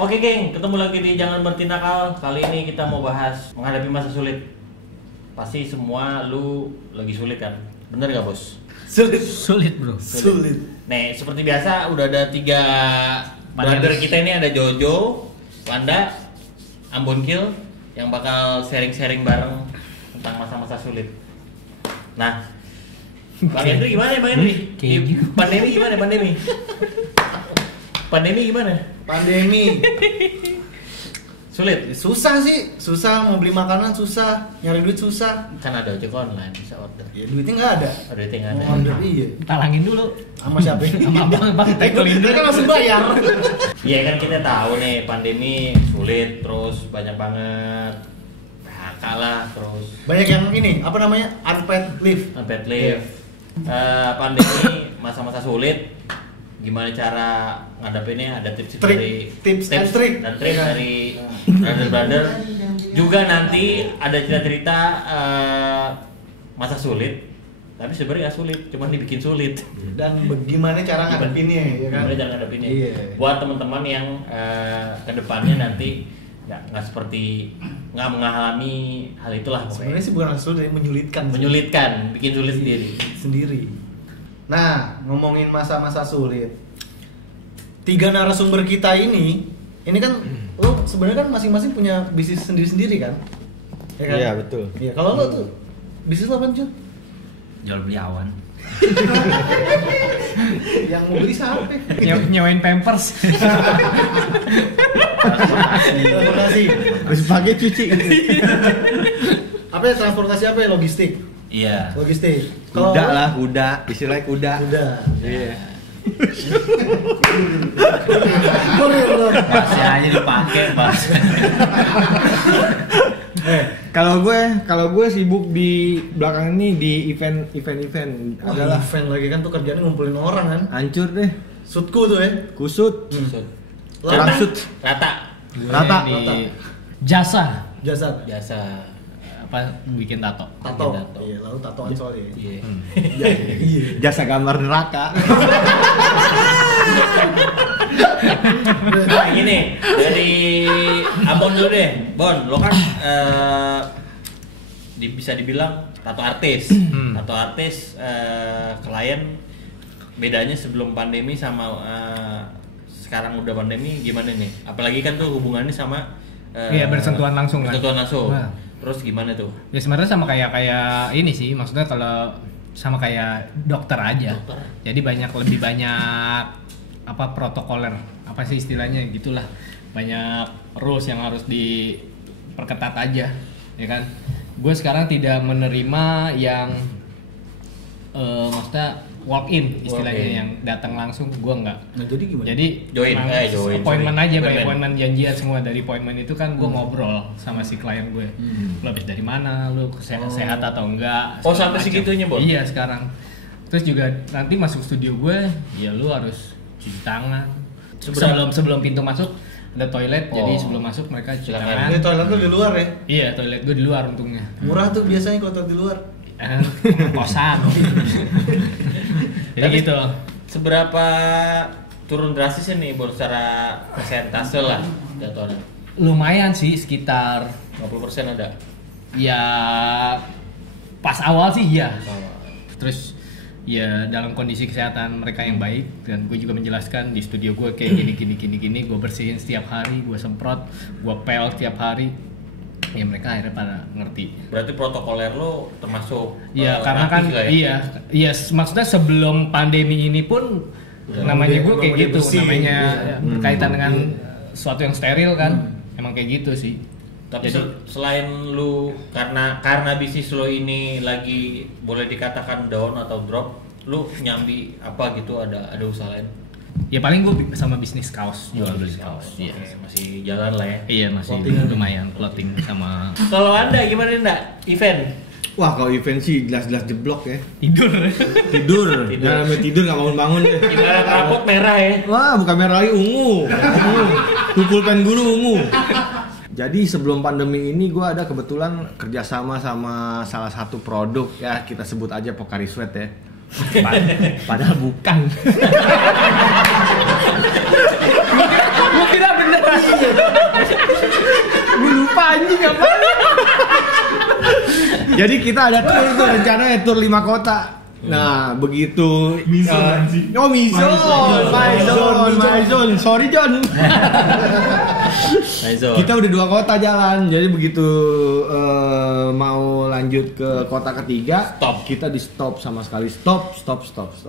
Oke geng, ketemu lagi di Jangan Bertinakal. Kali ini kita mau bahas menghadapi masa sulit. Pasti semua lu lagi sulit kan? Bener gak bos? Sulit bro. Sulit. Nih, seperti biasa udah ada 3 brother kita ini, ada Jojo, Wanda, Ambonkil yang bakal sharing-sharing bareng tentang masa-masa sulit. Nah, Bang Hendri gimana ya Bang Hendri? Pandemi gimana pandemi? Pandemi gimana? Pandemi. Sulit? Susah sih, susah mau beli makanan susah, nyari duit susah. Kan ada ojek online, bisa order. Ya duitnya nggak ada. Duitnya nggak ada. Mau order iya. Talangin dulu. Sama siapa? Sama abang Kita kan langsung bayar. Iya kan kita tahu nih pandemi sulit, terus banyak banget PHK lah, terus Banyak yang ini, apa namanya? Unpaid leave. unpaid leave. Pandemi masa-masa sulit. Gimana cara ngadepinnya? Ada tips dari Tips and trick. dan trik dari brother-brother. Juga nanti ada cerita-cerita masa sulit, tapi sebenarnya nggak sulit, cuman dibikin sulit. Dan bagaimana cara ngadepinnya ya kan? Gimana cara ngadepinnya? Iya. Buat teman-teman yang kedepannya nanti nggak seperti nggak mengalami hal itulah Sebenarnya pokoknya. sih bukan sulit, menyulitkan. Menyulitkan, bikin sulit sendiri. Nah, ngomongin masa-masa sulit. 3 narasumber kita ini kan lo sebenarnya kan masing-masing punya bisnis sendiri-sendiri kan? Ya kan? Iya, betul. Iya, kalau lo tuh bisnis lo apa, Jun? Jual beli awan. Yang mau beli siapa? Nyewain pampers. Transportasi. Harus pakai cuci. Apa ya, transportasi apa ya? Logistik. Iya. Logistik. Kalau Kuda lo- lah, kuda. Istilahnya kuda. Udah. Iya. Masih aja dipakai pas. Kalau gue sibuk di belakang ini di event Wah, adalah event lagi kan tuh kerjanya ngumpulin orang kan. hancur deh. Sutku tuh ya. Kusut. Lata. Langsut. Rata, Rata. Di jasa. Jasa. biasa. Apa bikin tato? Tato. Bikin tato. Iya, lalu tatoan soalnya. Iya. Iya. Jasa gambar neraka. Nah, gini, dari Abon dulu deh. Bon, lo kan bisa dibilang tato artis. Tato artis klien bedanya sebelum pandemi sama sekarang udah pandemi gimana nih? Apalagi kan tuh hubungannya sama Iya, bersentuhan langsung kan? Bersentuhan langsung. Nah. Terus gimana tuh? Ya sebenarnya sama kayak ini sih, maksudnya kalau sama kayak dokter aja. Dokter. Jadi lebih banyak apa protokoler, apa sih istilahnya gitulah. Banyak rules yang harus diperketat aja, ya kan? Gue sekarang tidak menerima yang maksudnya walk in istilahnya, Walk in. yang datang langsung, gue enggak. Nah, jadi gimana? Jadi Join, emang join, appointment sorry. aja, by Appointment. appointment janjian semua. Dari appointment itu kan gue ngobrol sama si klien gue. Lu habis dari mana, lu sehat atau enggak? Oh, segala sampai macam. segitunya, Bon? Iya sekarang. Terus juga nanti masuk studio gue, ya lu harus cuci tangan. Sebelum pintu masuk ada toilet, jadi sebelum masuk mereka cuci Silakan. tangan. Ini toilet tuh di luar ya. Iya, toilet gue di luar untungnya. Murah tuh biasanya kalau toilet di luar. Kosan. Jadi Tapi gitu. Seberapa turun drastisnya nih Bon secara persentase lah jatuhnya? Lumayan sih, sekitar 50% ada. ya pas awal sih iya. Terus ya dalam kondisi kesehatan mereka yang baik, dan gue juga menjelaskan di studio gue kayak gini, gue bersihin setiap hari, gue semprot, gue pel setiap hari. Ya mereka akhirnya pada ngerti. Berarti protokoler lo termasuk Iya, karena kan rapih lah ya? iya maksudnya sebelum pandemi ini pun namanya gue kayak Udah gitu, bersih, namanya iya. berkaitan dengan suatu yang steril kan. Emang kayak gitu sih. Tapi Jadi, selain lu karena bisnis lo ini lagi boleh dikatakan down atau drop, lu nyambi apa gitu, ada usaha lain? ya paling gue sama bisnis kaos, jual beli kaos. Oke, Iya. masih jalan lah ya. Iya, masih Clothing. lumayan clothing sama Kalau Anda gimana Ndak? Event? Wah, kalau event sih jelas-jelas jeblok ya. tidur. Tidur. Jangan sampai tidur nggak bangun-bangun deh. Ibarat rapot merah ya. Wah, bukan merah lagi, ungu. Kumpul pen guru ungu. Jadi sebelum pandemi ini gue ada kebetulan kerjasama sama salah satu produk, ya kita sebut aja Pocari Sweat ya. Padahal bukan. Gue kira beneran. Gue lupa anjing apa. Jadi kita ada tour tuh rencananya tour 5 kota. Nah, begitu Maizon. Sorry John. Kita udah 2 kota jalan. Jadi begitu mau lanjut ke kota ketiga, Stop. kita di stop sama sekali. Stop.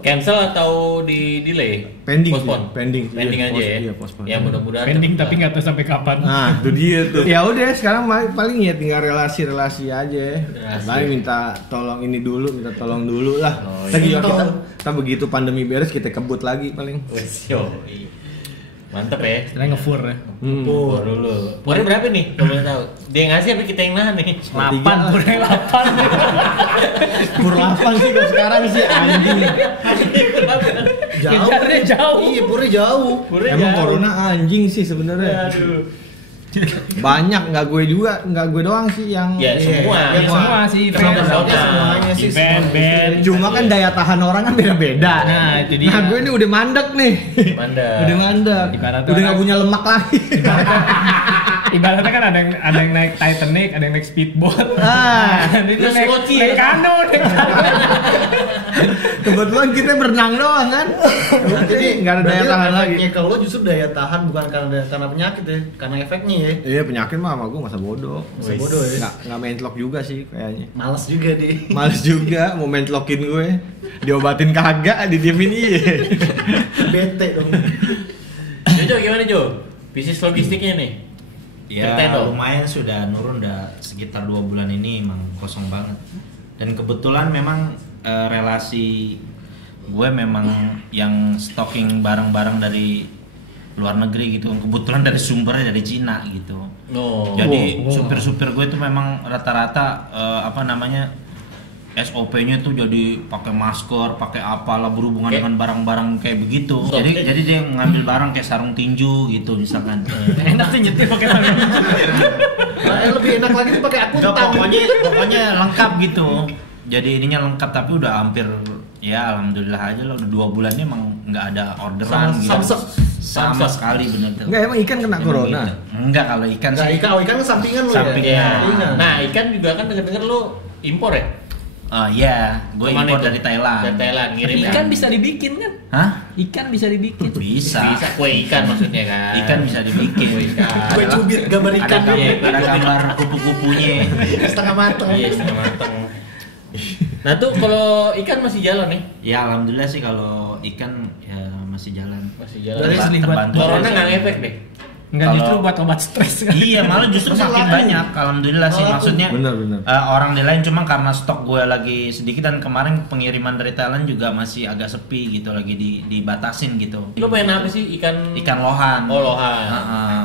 Cancel atau di delay? Pending sih, Postpone? pending. Pending Iya, aja ya. iya, postpone. Ya mudah-mudahan Pending cepet tapi lah. nggak tahu sampai kapan. Nah, itu dia tuh. Ya udah, sekarang paling ya tinggal relasi aja. Relasi. Paling minta tolong ini dulu, minta tolong dulu lah. Oh, Lagi iya. kita begitu pandemi beres kita kebut lagi paling. Wes, yo. Mantep ya. Sekarang ngefur ya. Pur dulu. Purnya berapa nih? Kalau boleh tahu. Dia yang ngasih apa kita yang nahan nih? 8, purnya 8. Pur 8 sih kalau sekarang sih anjing. Kejarnya jauh. Iya, purnya jauh. Purnya Emang jauh. corona anjing sih sebenarnya. Aduh. Banyak nggak gue doang sih yang Ya semua. Iya, Semua sih, Semua event. pesona. Semuanya sih. Event, band. Cuma kan daya tahan orang kan beda-beda. Nah, itu dia. Nah, gue ini udah mandek nih. Mandek. Udah mandek. Ibaratnya Udah nggak orang- punya lemak lagi. Ibaratnya kan ada yang naik Titanic, ada yang naik speedboat. Ah, Ini terus naik koci naik ya? kano, naik kano. kebetulan kita berenang doang kan. Jadi nggak ada daya tahan lagi. Efeknya kalau justru daya tahan bukan karena penyakit ya, karena efeknya ya. Iya, penyakit mah sama gue masa bodoh. Masa bodoh ya. Nggak mentlok juga sih kayaknya. Males juga di. Males juga mau mentlokin gue. Diobatin kagak, didiemin iya. Bete dong. Jo, gimana Jo? Bisnis logistiknya nih? Ya Ceritain dong. lumayan sudah nurun, udah sekitar 2 bulan ini emang kosong banget. Dan kebetulan memang relasi gue memang yang stocking barang-barang dari luar negeri gitu. Kebetulan dari sumbernya dari Cina gitu. No. Jadi supir-supir gue itu memang rata-rata SOP-nya tuh jadi pakai masker, pakai apalah berhubungan Kayak- dengan barang-barang kayak begitu. Stop. Jadi dia ngambil barang kayak sarung tinju gitu misalkan. Enak tuh nyetir pakai sarung. Nah, lebih enak lagi tuh pakai Enggak, akuntan. pokoknya lengkap gitu. Jadi ininya lengkap tapi udah hampir ya alhamdulillah aja lah udah 2 bulan ini emang nggak ada orderan gitu. Sama sekali bener tuh. Enggak, emang ikan kena Emang corona. gitu. Enggak, kalau ikan Enggak, sih. ikan kan sampingan lu Sampingan. ya. Iya. Nah, ikan juga kan denger-denger lu impor ya? Iya, gue Kemana impor itu? dari Thailand. Dari Thailand, ngirim Ikan bisa dibikin kan? Hah? Ikan bisa dibikin. Bisa. Bisa kue ikan maksudnya kan? Ikan bisa dibikin. Kue ikan. Gue cubit gambar Ada ikan gambar, gitu. ada gambar kupu-kupunya. Setengah mateng. Iya, setengah mateng. Nah tuh kalau ikan masih jalan nih? Ya alhamdulillah sih kalau ikan ya masih jalan. Masih jalan. Dari sini buat Terbantu. Corona nggak ngefek deh. Enggak, Kalau- justru buat obat stres kan. Iya, malah justru Masih makin laku. banyak. Alhamdulillah sih, Malah laku. maksudnya Benar. orang di lain cuma karena stok gue lagi sedikit dan kemarin pengiriman dari Thailand juga masih agak sepi gitu, lagi dibatasin gitu. Lu main apa sih ikan? Ikan lohan. Oh, lohan. Heeh.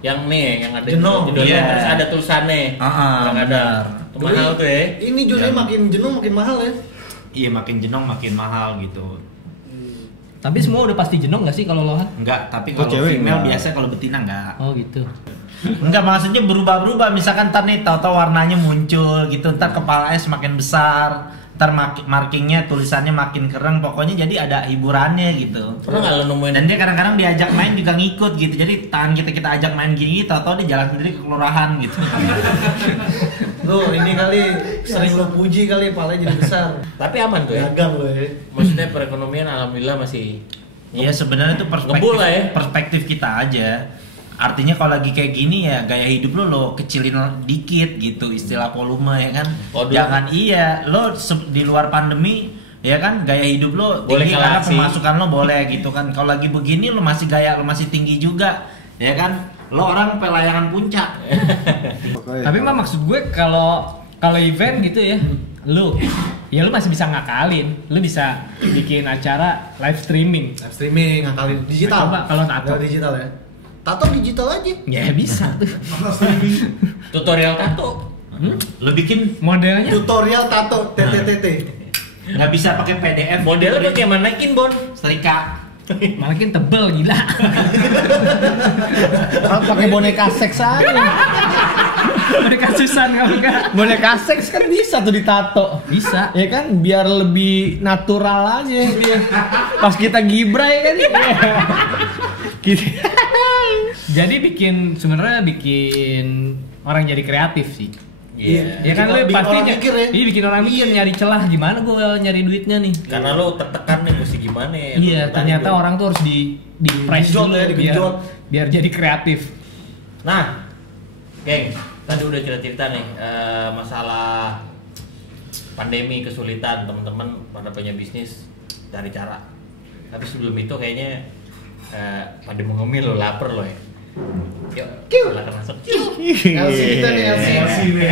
Yang nih, yang ada Jenong. judulnya Iya. terus ada tulisannya. Yang ada. benar. Itu mahal tuh ya. Ini judulnya makin jenuh makin mahal ya. Iya, makin jenong makin mahal gitu. Tapi semua udah pasti jenong nggak sih kalau lohan? Enggak, tapi Kok kalau cewek female enggak? biasa, kalau betina enggak. Oh gitu. Enggak, maksudnya berubah-berubah. Misalkan ntar nih tahu-tahu warnanya muncul gitu, ntar kepalanya semakin besar, ntar markingnya tulisannya makin keren. Pokoknya jadi ada hiburannya gitu. Pernah nggak lo nemuin? Dan dia kadang-kadang diajak main juga ngikut gitu. Jadi tangan kita ajak main gini, tahu-tahu dia jalan sendiri ke kelurahan gitu. Lu ini kali sering lu puji kali palanya jadi besar. Tapi aman tuh ya. Dagang lu ya. Maksudnya perekonomian alhamdulillah masih. Iya, sebenarnya itu Ngebul lah ya. perspektif kita aja. Artinya kalau lagi kayak gini ya gaya hidup lo kecilin dikit gitu, istilah volume ya kan. Oh, dulu. Jangan iya, lo di luar pandemi ya kan gaya hidup lo Boleh tinggi karena ngelaksi. pemasukan lo boleh gitu kan. Kalau lagi begini lo masih gaya lo masih tinggi juga ya kan. Lo orang pelayangan puncak. Tapi mah maksud gue kalau event gitu ya, lu masih bisa ngakalin, lu bisa bikin acara live streaming. Live streaming ngakalin digital. Coba kalau tato. Nggak digital ya. Tato digital aja. Ya bisa tuh. Tutorial tato. Lo bikin Modelnya Tutorial tato TTTT. nggak bisa pakai PDF. Modelnya pakai naikin Bon. setrika. makin tebel gila. Pakai boneka seks aja. Mereka susan kalau enggak. Boneka seks kan bisa tuh ditato. Bisa. Ya kan biar lebih natural aja dia. Pas kita gibray kan. Kita Jadi sebenarnya bikin orang jadi kreatif sih. Iya. Ya kan lu Bikin pasti orang mikir ya. Iya, bikin orang mikir nyari celah gimana gue nyari duitnya nih. Karena lo tertekan nih mesti gimana ya. Iya, ternyata orang tuh harus di press Digenjot dulu ya, digenjot. biar jadi kreatif. Nah, geng, tadi udah cerita-cerita nih masalah pandemi, kesulitan teman-teman pada punya bisnis dari cara. Tapi sebelum itu kayaknya pada mau ngemil lo, lapar lo ya. Yuk, silakan masuk. LC kita nih, LC nih.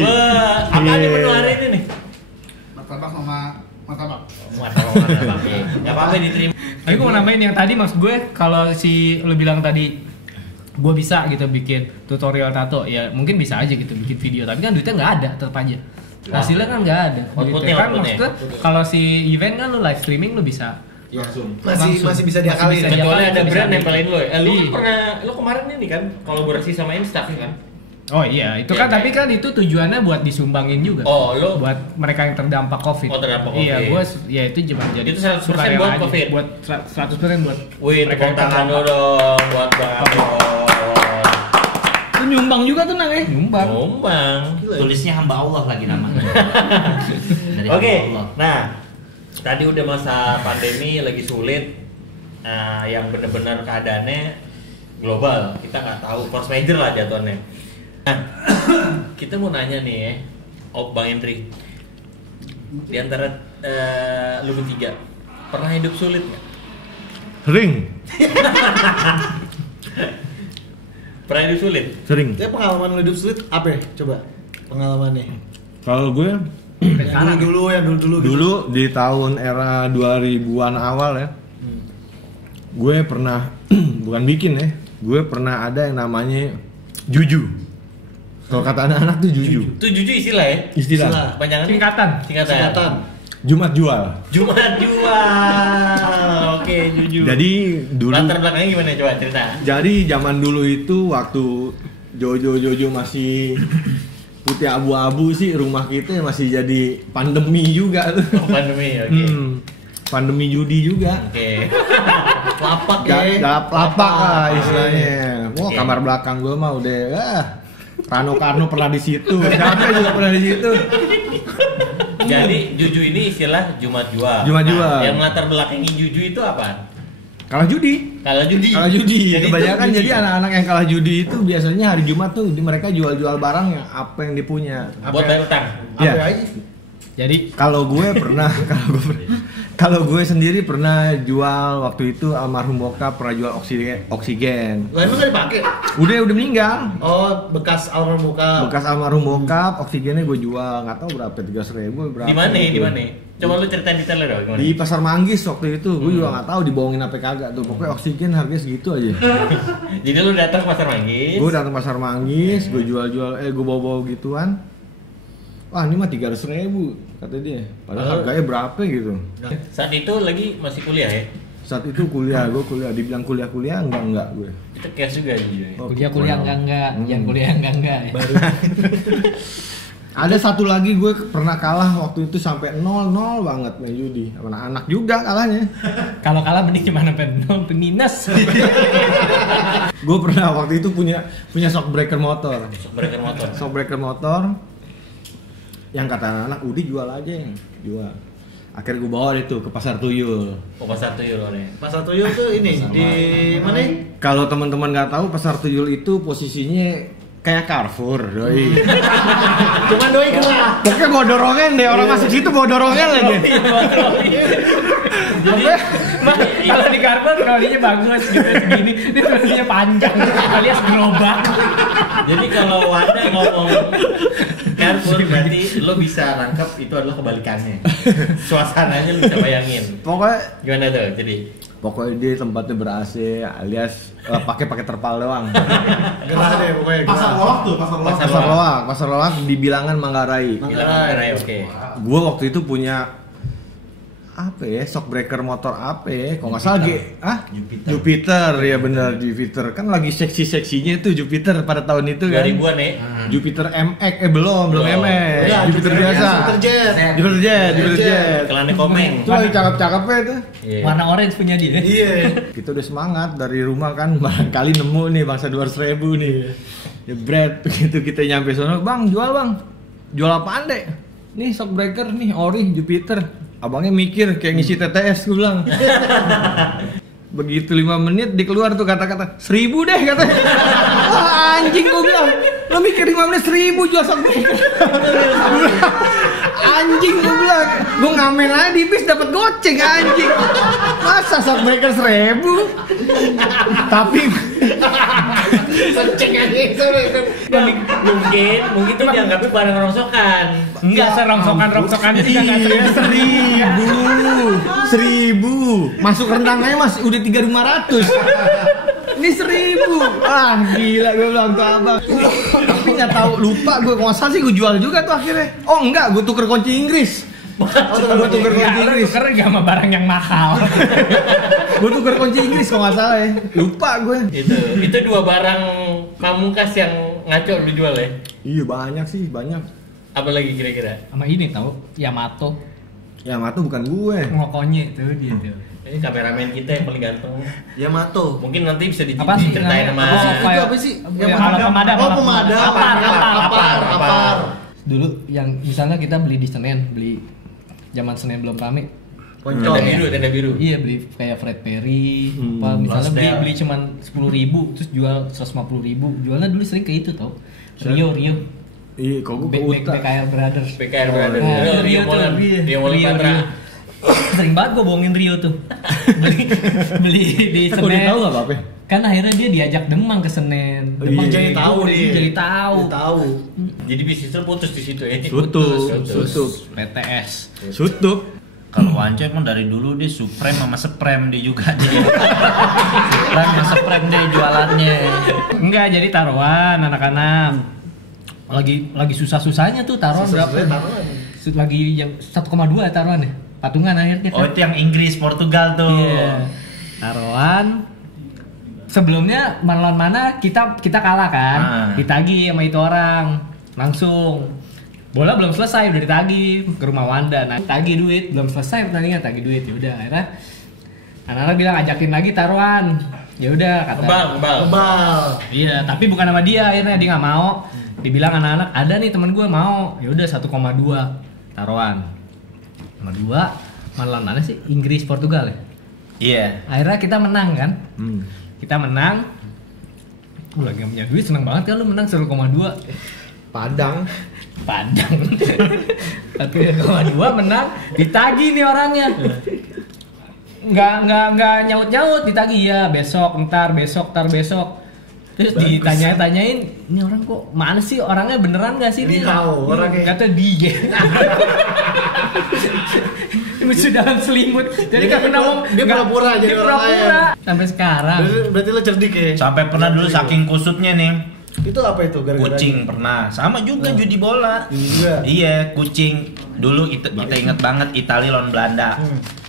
Wah, apa nih menu hari ini nih? Martabak sama martabak. Martabak. Enggak apa-apa diterima. Tapi gue mau nambahin yang tadi maksud gue kalau si lu bilang tadi gue bisa gitu bikin tutorial tato ya mungkin bisa aja gitu bikin video tapi kan duitnya nggak ada tetap aja hasilnya kan nggak ada Outputnya, kan outputnya. maksudnya kalau si event kan lu live streaming lu bisa langsung. Masih bisa diakalin. Masih bisa Kecuali diakalin, ada bisa brand di- nempelin lo ya. Lu Iya. kemarin ini kan kolaborasi sama Instax kan? Oh iya itu Iya, kan kayak- tapi kan itu tujuannya buat disumbangin juga Oh, lo buat mereka yang terdampak covid. Oh, terdampak Iya COVID. gue ya itu cuma jadi Itu 100% sukarela buat aja. COVID. Buat 100% buat wih, mereka tepuk yang tangan terdampak. lo dong buat Bang Abon. Itu nyumbang juga tuh nang nyumbang. Ngomong. Tulisnya hamba Allah lagi namanya. Dari Oke, hamba Allah. nah tadi udah masa pandemi lagi sulit, yang bener-bener keadaannya global, kita nggak tahu force major lah jatuhnya. Nah, kita mau nanya nih ya, Bang Hendri, di antara lu bertiga pernah hidup sulit nggak? Sering. Pernah hidup sulit? Sering. Ya pengalaman lu hidup sulit apa ya? Coba pengalamannya. Kalau gue Yang dulu gitu. dulu di tahun era 2000-an awal ya. Gue pernah bukan bikin ya. Gue pernah ada yang namanya juju. Kalau kata anak-anak tuh juju. Itu jujur istilah ya? Istilah. Panjangan Singkatan. Singkatan. Jumat jual. Jumat jual. Oke, jujur. Jadi dulu latar belakangnya gimana coba cerita? Jadi zaman dulu itu waktu Jojo masih putih abu-abu sih rumah kita masih jadi pandemi juga tuh. Oh, pandemi, oke. Pandemi judi juga. Oke. Lapak Lapak lah istilahnya. Wah, Oke. kamar belakang gue mah udah Rano Karno pernah di situ. Siapa juga pernah di situ. Jadi juju ini istilah Jumat jual. Jumat jual. Nah, yang latar belakangi juju itu apa? Kalah judi. Kalau judi. Kalah judi. Jadi Kebanyakan itu jadi judi. anak-anak yang kalah judi itu biasanya hari Jumat tuh mereka jual-jual barang yang apa yang dipunya. Buat bayar utang. Iya. Apa aja? Jadi Kalau gue pernah, kalau gue sendiri pernah jual waktu itu almarhum bokap pernah jual oksigen. Lah emang nggak dipakai? Udah meninggal. Oh, bekas almarhum bokap. Bekas almarhum bokap, oksigennya gue jual, nggak tahu berapa 300.000 berapa. Di mana? gitu. Di mana? Coba lu ceritain detailnya dong gimana? Di Pasar Manggis waktu itu, gue juga nggak tahu dibohongin apa kagak tuh. Pokoknya oksigen harganya segitu aja. Jadi lu datang ke Pasar Manggis. Gue datang Pasar Manggis, gue jual-jual, gue bawa-bawa gituan. Wah ini mah 300.000 kata dia. Padahal harganya berapa gitu. Saat itu lagi masih kuliah ya? Saat itu kuliah, gue kuliah. Dibilang kuliah enggak gue. Itu cash juga jujur. Oh, kuliah enggak, jangan kuliah enggak. Ya. Ada satu lagi gue pernah kalah waktu itu sampai 0-0 banget main judi. Sama anak juga kalahnya. Kalau kalah mending cuma peminus. Gue pernah waktu itu punya shockbreaker motor. Breaker motor. Shockbreaker motor yang kata anak udah jual aja, jual. Akhirnya gue bawa itu ke Pasar Tuyul. Oh, Pasar Tuyul orangnya. Pasar Tuyul tuh ini di mana? Kalau teman-teman nggak tahu Pasar Tuyul itu posisinya kayak Carrefour, doi. Cuman doi kena. Pokoknya bawa dorongan deh, orang masuk situ bawa dorongan lagi. Jadi kalau di Carrefour trolinya bagus gitu segini, ini trolinya panjang alias gerobak. Jadi kalau Wanda ngomong Carrefour berarti lo bisa rangkap itu adalah kebalikannya. Suasananya lo bisa bayangin. Pokoknya Gimana tuh? Jadi dia tempatnya ber-AC alias pakai terpal doang. Gerah deh pokoknya. Pasar gerah. Loak tuh, pasar Loak. Pasar Loak di bilangan Manggarai. Bilang oke. Gue waktu itu punya apa ya, shockbreaker motor apa ya, kalau nggak salah Jupiter ya benar, Jupiter kan lagi seksi-seksinya tuh Jupiter pada tahun itu kan. 2000-an ya. Jupiter MX belum MX, Udah, Jupiter biasa, Jupiter Jet. Kelane komeng. Itu lagi cakep-cakepnya tuh. Iya. Warna orange punya dia. Iya. Kita udah semangat dari rumah kan, barangkali nemu nih bangsa 200.000 nih. Ya bread, begitu kita nyampe sono, bang jual apaan dek? Nih shockbreaker nih ori Jupiter. Abangnya mikir kayak ngisi TTS, gue bilang. Begitu 5 menit dikeluar tuh kata-kata 1.000 deh katanya. Wah anjing, gue bilang. Lo mikir 5 menit 1.000 jual shockbreaker. Anjing, gue bilang. Gue ngamen aja di bis dapat goceng anjing. Masa shockbreaker 1.000? Tapi mungkin itu dianggapnya barang rongsokan. Enggak serongsokan juga enggak iya, 1.000 masuk rendangnya mas udah 3.500. Ini 1.000. Ah gila, gue bilang tuh abang. Tapi nggak tahu, lupa gue, kalau nggak salah sih gue jual juga tuh akhirnya. Oh enggak, gue tuker kunci Inggris. Gue tuker kunci Inggris. Karena gak sama barang yang mahal. Gue tuker kunci Inggris kalau nggak salah ya. Lupa gue. Itu 2 barang pamungkas yang ngaco dijual ya. Iya banyak sih, banyak. Apa lagi kira-kira? Sama ini tahu Yamato Yamato bukan gue. ngokonye tuh dia tuh. Ini kameramen kita yang paling ganteng. Yamato. Mungkin nanti bisa Apa sih diceritain sama Itu apa sih? Yang pemadam. Oh, pemadam. Apar. Dulu yang misalnya kita beli di Senen, beli zaman Senen belum rame. Poncol. tenda biru. Iya, beli kayak Fred Perry, apa misalnya Lonsdale. beli cuman 10.000 terus jual 150.000. Jualnya dulu sering kayak itu tau. Rio. Iya, kok gue ke Uta. BKR Brothers. BKR Brothers. Nah, Rio Molen. Rio Molen Patra. Sering banget gue bohongin Rio tuh. beli di Kok dia Senen. tahu nggak apa-apa? Kan akhirnya dia diajak Demang ke Senen. Oh, Demang iya. Jadi tahu dia. Jadi tahu. Dia tahu. Jadi bisnisnya putus di situ ya. Sutup. PTS. Sutup. Kalau Wance emang dari dulu dia Supreme sama Supreme dia juga dia. Supreme sama Supreme dia jualannya. Enggak, jadi taruhan anak-anak. Lagi susah-susahnya tuh taruhan berapa? Lagi yang 1,2 taruhan ya. Patungan akhirnya kan. Oh itu yang Inggris, Portugal tuh. Iya. Taruhan. Sebelumnya lawan mana kita kalah kan. Ditagih sama itu orang. Langsung. Bola belum selesai udah ditagih ke rumah Wanda. Nah, tagih duit, belum selesai pertandingan tagih duit. Ya udah akhirnya anak-anak bilang ajakin lagi taruhan. Ya udah kata. Kebal. Iya, tapi bukan sama dia, akhirnya dia nggak mau. Dibilang anak-anak, ada nih teman gue mau. Ya udah 1,2 taruhan. 1,2 mana sih? Inggris Portugal ya? Iya. Akhirnya kita menang kan? Kita menang. Gue lagi punya duit, seneng banget kan lu menang 1,2. Padang. 1,2 menang, ditagih nih orangnya. Nggak nyaut ditagih ya, besok. Terus ditanya-tanyain, ini orang kok mana sih, orangnya beneran nggak sih? Tahu orangnya. Kata dia. Lucu dalam selimut. Jadi Dia kan ngomong dia pura-pura jadi orang lain. sampai sekarang. Berarti lo cerdik ya? Sampai pernah dulu saking kusutnya nih. Itu apa itu gara-gara? Kucing pernah, sama juga judi bola. Iya. Iya, kucing. Dulu kita inget banget Italia lawan Belanda.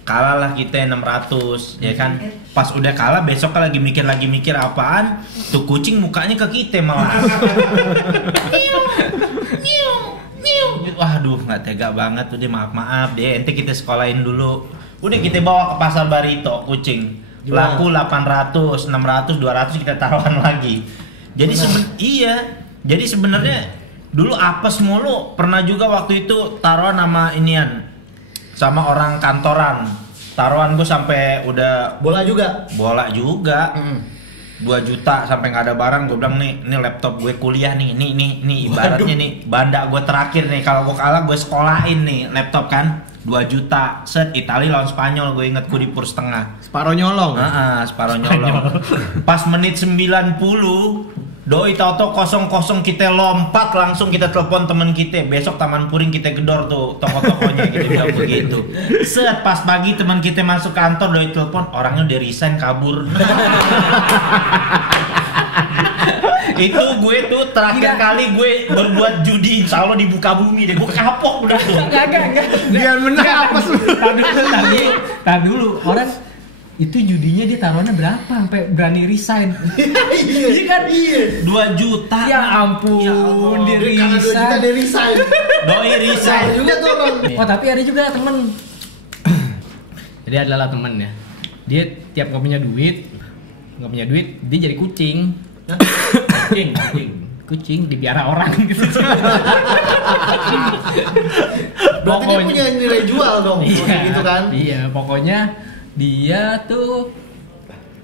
Kalah lah kita 600, ya kan? Pas udah kalah besok lagi mikir apaan? Tuh kucing mukanya ke kita malah. Waduh, nggak tega banget tuh dia, maaf deh. Ente kita sekolahin dulu. Udah kita bawa ke pasar Barito kucing. Laku 800, 600, 200 kita taruhan lagi. Jadi jadi sebenarnya dulu apes mulu. Pernah juga waktu itu taruhan sama inian, sama orang kantoran. Taruhan gue sampai udah Bola juga. 2 juta sampai nggak ada barang. Gue bilang nih laptop gue kuliah nih ibaratnya nih banda gue terakhir nih, kalau gue kalah gue sekolahin nih laptop kan. 2 juta set Italia lawan Spanyol, gue inget gue di pur setengah. Separuh nyolong. Separuh nyolong. Pas menit 90 doi tau-tau 0-0 kita lompat, langsung kita telepon temen kita, besok Taman Puring kita gedor tuh toko-tokonya gitu, bilang begitu. Set pas pagi teman kita masuk kantor, doi telepon, orangnya udah resign kabur. Itu gue tuh terakhir kali gue berbuat judi, insya Allah dibuka bumi deh. Gue kapok udah tuh. Enggak. Biar menang apa sih? Tar dulu. Orang itu judinya dia taruhannya berapa sampai berani resign? Iya kan? 2 juta. Ya ampun, Ya Allah. dia Karena 2 juta resign. dia resign. Doi resign. Salah juga tuh orang. Oh tapi ada juga temen. Jadi adalah temen ya. Dia tiap nggak punya duit, dia jadi kucing. Kucing dipiara orang gitu. Berarti dia punya nilai jual dong, gitu kan? Iya, pokoknya dia tuh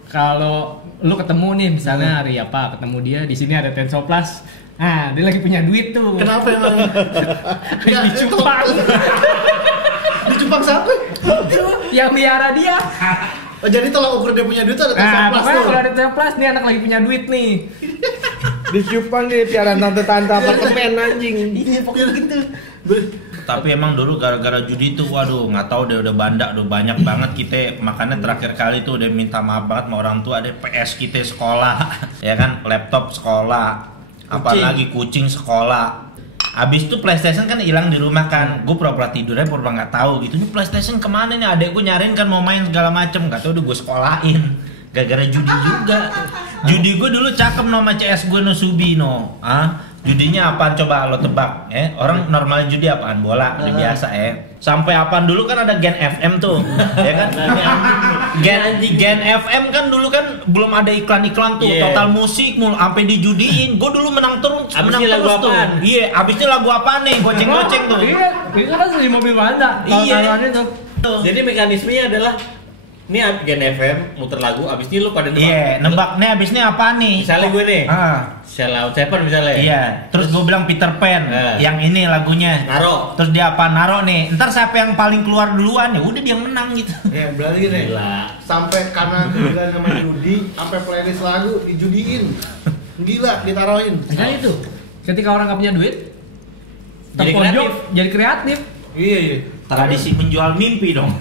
kalau lu ketemu nih misalnya hari apa ketemu dia di sini ada Tensoplas. Nah, dia lagi punya duit tuh. Kenapa emang? Di Jepang. Di Jepang siapa? Yang miara dia. Oh, jadi tolak ukur dia punya duit ada Nah, Tensoplas pokoknya tuh. kalau ada Tensoplas nih anak lagi punya duit nih. Di Jepang dia piara tante-tante apartemen anjing. Iya, pokoknya gitu. Tapi emang dulu gara-gara judi tuh, waduh, nggak tahu deh udah bandak, udah banyak banget kita. Makanya terakhir kali tuh udah minta maaf banget sama orang tua, ada PS kita sekolah, ya kan, laptop sekolah, apalagi kucing sekolah. Abis itu PlayStation kan hilang di rumah kan, gue pura-pura tidurnya pura-pura nggak tahu gitu. Ini PlayStation kemana nih? Adek gue nyariin kan mau main segala macem, nggak tahu udah gue sekolahin. Gara-gara judi juga. Judi gue dulu cakep nama CS gue no Subino. Judinya apaan coba lo tebak? Orang normal judi apaan? Bola, udah biasa Sampai apaan dulu kan ada Gen FM tuh, ya kan? Gen FM kan dulu kan belum ada iklan-iklan tuh, Total Musik mulu sampai dijudiin. Gue dulu menang terus tuh. Iya, abisnya lagu apaan nih? Goceng-goceng tuh. Iya, itu kan di mobil Wanda. Iya. Tuh. Jadi mekanismenya adalah ini Gen FM muter lagu, abis ini lu pada nebak. Iya, nebak nih abis ini apa nih? Misalnya gue nih, Ah, Seven misalnya. iya. Terus gue bilang Peter Pan, yang ini lagunya. Naro. Terus dia apa? Naro nih. Ntar siapa yang paling keluar duluan ya udah dia yang menang gitu. Ya, berarti gini. Gila. Sampai karena kegilaan sama judi, sampai playlist lagu dijudiin. Gila, ditaruhin. Nah itu, ketika orang nggak punya duit, Jadi terpojok, kreatif. jadi kreatif. Iya. Tradisi menjual mimpi dong.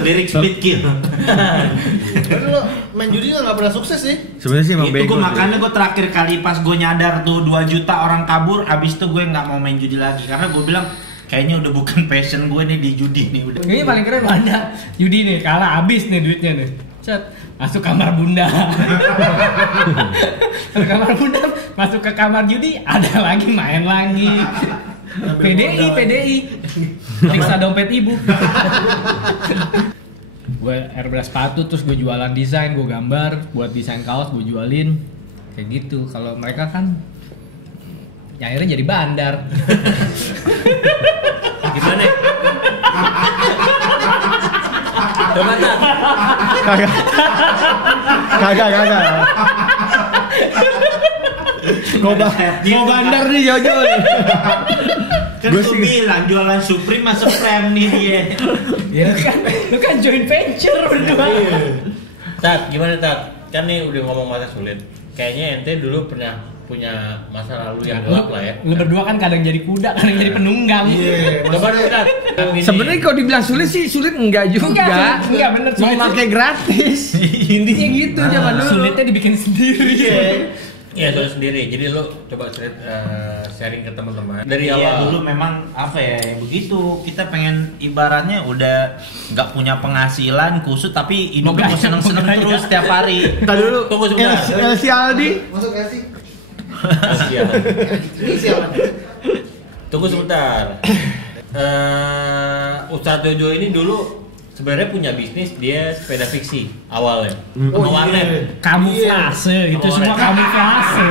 Lirik Speed Kill. Tapi lo main judi nggak pernah sukses sih. Sebenarnya sih emang Itu bego. gue makanya gue terakhir kali pas gue nyadar tuh 2 juta orang kabur, abis itu gue nggak mau main judi lagi karena gue bilang kayaknya udah bukan passion gue nih di judi nih udah. Ini paling keren ada judi nih, kalah habis nih duitnya nih. Cet, masuk kamar bunda. Masuk kamar bunda, masuk ke kamar judi, ada lagi main lagi. PDI. Periksa dompet ibu. Gue airbrush sepatu terus gue jualan desain, gue gambar, buat desain kaos gue jualin. Kayak gitu. Kalau mereka kan ya akhirnya jadi bandar. Gimana? Coba tak. Kagak. Mau bandar nih Jojo nih. Kan Gua gue sih- bilang jualan Supreme masuk frame nih dia. Ya lu kan joint venture berdua. Tat, gimana Tat? Kan nih udah ngomong masa sulit. Kayaknya ente dulu pernah punya masa lalu yang gelap lah ya. Lu berdua kan kadang jadi kuda, kadang jadi penunggang. Iya. Coba dulu Tat. Sebenarnya kalau dibilang sulit sih sulit enggak juga. Enggak bener Mau sulit. pakai gratis. Intinya gitu zaman dulu. Sulitnya dibikin sendiri. Iya, soal sendiri. Jadi lu coba sharing ke teman-teman. Dari Iya awal. dulu memang apa ya begitu kita pengen ibaratnya udah nggak punya penghasilan kusut tapi hidupnya mau seneng-seneng Mau gaya. terus setiap hari. Tadi dulu. Tunggu sebentar. Si Aldi. Masuk gak sih? Siap. Ini siapa? Tunggu sebentar. Ustadz Jojo ini dulu sebenarnya punya bisnis, dia sepeda fiksi awalnya. Oh, Sama warnet. iya. Kamuflase, itu Oh, semua kamuflase.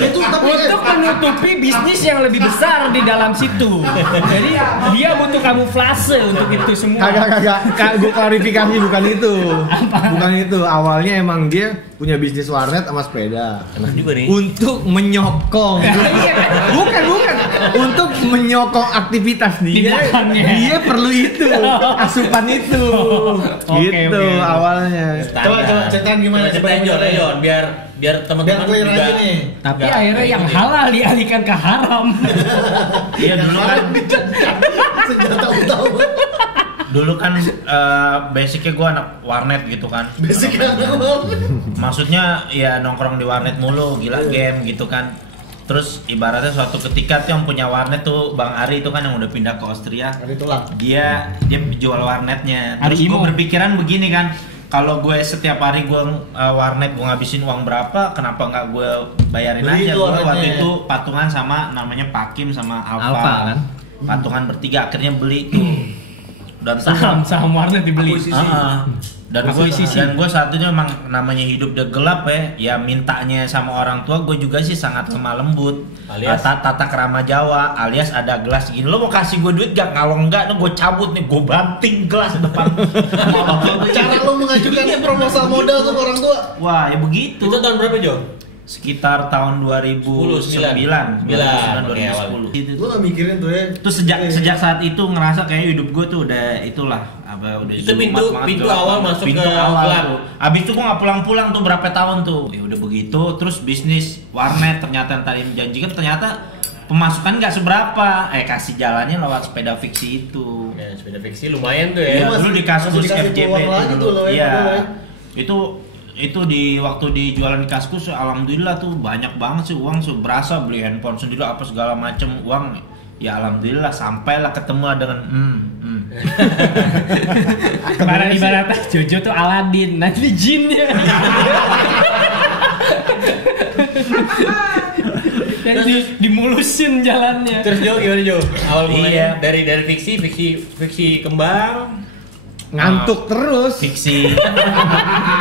Itu tapi Untuk menutupi bisnis yang lebih besar di dalam situ. Jadi dia butuh kamuflase untuk itu semua. Kagak. Gue klarifikasi bukan itu. Bukan itu. Awalnya emang dia punya bisnis warnet sama sepeda. Enak juga nih. Untuk menyokong. Iya. bukan. Untuk menyokong aktivitas Di dia. belakangnya. Dia perlu itu. Asupan itu. Oke, Gitu oke. awalnya. Coba ceritain gimana, Ceritain coba Jon, biar biar teman-teman clear juga. aja nih. Tapi nggak- akhirnya yang halal dialihkan ke haram. Iya dulu kan Senjata utama. dulu kan basicnya gue anak warnet gitu kan. Basicnya anak warnet. Maksudnya ya nongkrong di warnet mulu, gila game gitu kan. Terus ibaratnya suatu ketika tuh yang punya warnet tuh Bang Ari itu kan yang udah pindah ke Austria. Ada tulang. Dia jual warnetnya. Ari Terus gue Imo. berpikiran begini kan, kalau gue setiap hari gue warnet gue ngabisin uang berapa, kenapa nggak gue bayarin Beli aja? itu Gue warnetnya. waktu itu patungan sama namanya Pakim sama Alfa, Alfa kan? Patungan bertiga akhirnya beli tuh. Dan Saham warnet dibeli. dan gue saat itu emang namanya hidup udah gelap ya mintanya sama orang tua gue juga sih sangat lemah lembut, Alias? tata kerama Jawa, alias ada gelas gini, lo mau kasih gue duit gak? Kalau enggak, gue cabut nih, gue banting gelas depan. Cara lo mengajukan proposal modal tuh ke orang tua. Wah ya begitu. Itu tahun berapa Jo? Sekitar tahun 2009, 2010. Lo gak mikirin tuh ya. Itu sejak saat itu ngerasa kayak hidup gue tuh udah itulah udah Itu zulumat banget, pintu gelap awal banget. masuk Pintu ke awal gelap. tuh. Abis itu gue nggak pulang-pulang tuh berapa tahun tuh. Ya udah begitu, terus bisnis warnet ternyata yang tadi menjanjikan ternyata pemasukan nggak seberapa. Kasih jalannya lewat sepeda fiksi itu. Ya, sepeda fiksi lumayan tuh Iya, ya. dulu di Kaskus masih dikasih FJB peluang lagi itu tuh, dulu. lo ya, Iya. modal ya. Itu di waktu di jualan di Kaskus alhamdulillah tuh banyak banget sih uang berasa beli handphone sendiri apa segala macem uang. Ya alhamdulillah sampailah ketemu dengan Ibaratnya Jojo tuh Aladin, nanti jinnya. Dan dimulusin jalannya. Terus Jo gimana Jo? Awal mulanya Iya. dari fiksi kembang Ngantuk terus. fiksi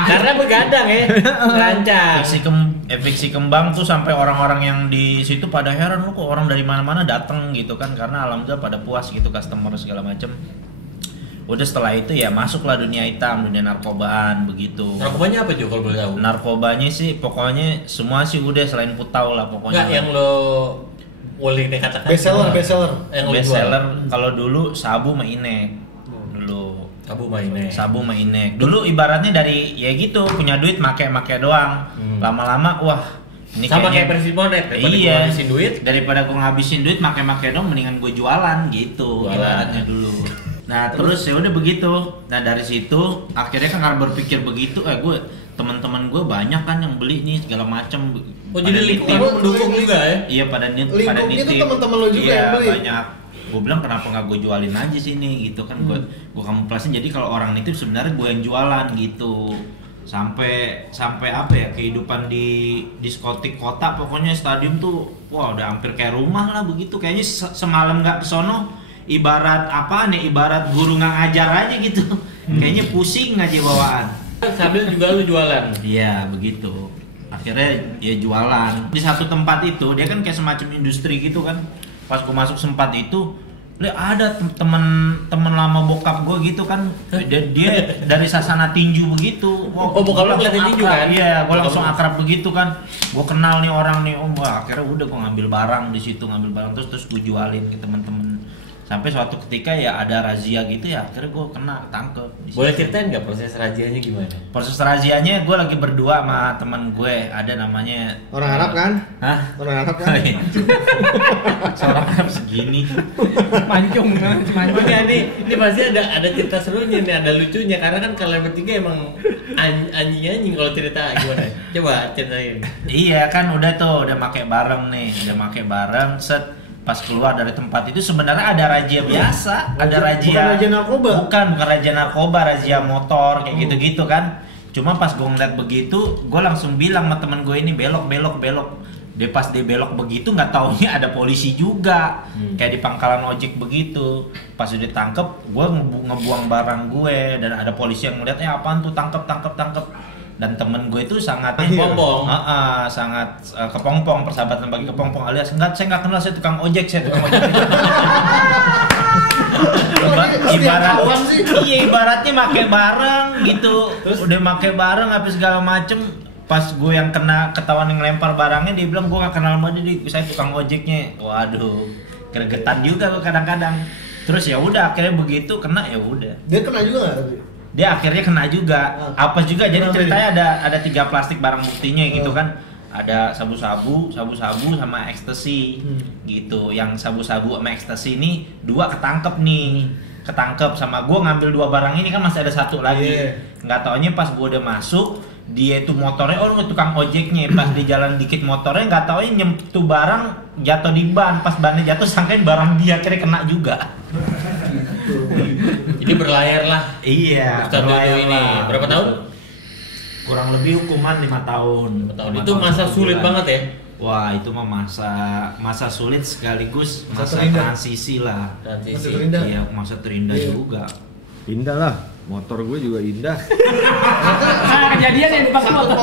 karena begadang ya, rancang. fiksi kembang tuh sampai orang-orang yang di situ pada heran lu kok orang dari mana-mana datang gitu kan karena alhamdulillah pada puas gitu customer segala macem. Udah setelah itu ya masuklah dunia hitam, dunia narkobaan begitu. Narkobanya apa Jo kalau boleh tahu? Narkobanya sih pokoknya semua sih udah selain putau lah pokoknya. Enggak yang lo boleh katakan Best seller. yang lo best jual. seller kalau dulu sabu sama inek. Dulu Sabu mainnya. sabu sama inek. Dulu ibaratnya dari ya gitu punya duit make doang. Lama-lama wah ini Sama kayak kayaknya- prinsip monet, daripada iya. gua ngabisin duit. Daripada gue ngabisin duit make dong mendingan gue jualan gitu Jualan. ibaratnya dulu. Nah terus ya udah begitu. Nah dari situ akhirnya kan karena berpikir begitu, gue teman-teman gue banyak kan yang beli nih segala macam. Oh jadi lingkungan lo mendukung juga ya? Iya pada Lingkup itu nitip. teman-teman lo juga Iya, yang beli. banyak. Gue bilang kenapa nggak gue jualin aja sini gitu kan gue kamuflasin jadi kalau orang nitip sebenarnya gue yang jualan gitu sampai apa ya kehidupan di diskotik kota pokoknya stadium tuh wah udah hampir kayak rumah lah begitu kayaknya semalam nggak kesono ibarat apa nih ibarat guru nggak ngajar aja gitu kayaknya pusing aja bawaan. Sambil juga lu jualan. Iya begitu. Akhirnya ya jualan di satu tempat itu dia kan kayak semacam industri gitu kan. Pas gue masuk sempat itu, ada temen lama bokap gue gitu kan. Dia dari Sasana Tinju begitu. Wah, Oh, bokap lu gua langsung ngeliatin tinju akrab. kan? Iya, gue Bokap langsung lu. akrab begitu kan. Gue kenal nih orang nih. Wah, akhirnya udah gue ngambil barang di situ terus gue jualin ke teman-teman. Sampai suatu ketika ya ada razia gitu ya akhirnya gue tangkep. Di situ. Boleh ceritain nggak proses rajianya gimana? Proses razianya gue lagi berdua sama teman gue ada namanya Orang Arab kan? Hah? Orang Arab kan? Seorang Arab segini. Mancung kan, mancung. Enggak ini pasti ada cerita serunya nih, ada lucunya karena kan kalian bertiga emang anjing kalau cerita gimana? Coba ceritain. Iya kan udah make bareng nih, set pas keluar dari tempat itu sebenarnya ada razia biasa, ada razia bukan razia narkoba? bukan razia narkoba, razia motor kayak gitu-gitu kan. Cuma pas gue ngeliat begitu, gue langsung bilang sama temen gue ini belok. Dia pas dia belok begitu nggak taunya ada polisi juga, kayak di pangkalan ojek begitu. Pas udah ditangkep, gue ngebuang barang gue dan ada polisi yang ngeliat apaan tuh tangkep. Dan temen gue itu sangat Kepompong. sangat kepompong, persahabatan bagi kepompong alias saya nggak kenal, saya tukang ojek. Ibaratnya make bareng gitu. Udah make bareng habis segala macem. Pas gue yang ketahuan yang ngelempar barangnya, dia bilang gue nggak kenal sama dia, saya tukang ojeknya. Waduh, gregetan juga gue kadang-kadang. Terus ya udah akhirnya begitu kena ya udah. Dia kena juga nggak? Dia akhirnya kena juga. Apa juga jadi Kenapa ceritanya ada 3 plastik barang buktinya gitu kan. Ada sabu-sabu sama ekstasi gitu. Yang sabu-sabu sama ekstasi ini 2 ketangkep nih. ketangkep sama gue ngambil 2 barang ini kan masih ada 1 lagi. Iya. Nggak taunya pas gue udah masuk dia itu motornya tukang ojeknya pas di jalan dikit motornya nggak taunya nyentuh barang jatuh di ban, pas bannya jatuh sangkain barang dia akhirnya kena juga. Jadi berlayar lah. Iya. Ustadz Jojo ini berapa tahun? Kurang lebih hukuman 5 tahun. 5 tahun. Itu masa 1 sulit bulan. banget ya. Wah itu mah masa sulit sekaligus Masa masa terindah. transisi lah. Transisi. Terindah. Iya masa terindah Iya. juga. Indah lah, motor gue juga indah. Nah, kejadian yang dipakai motor.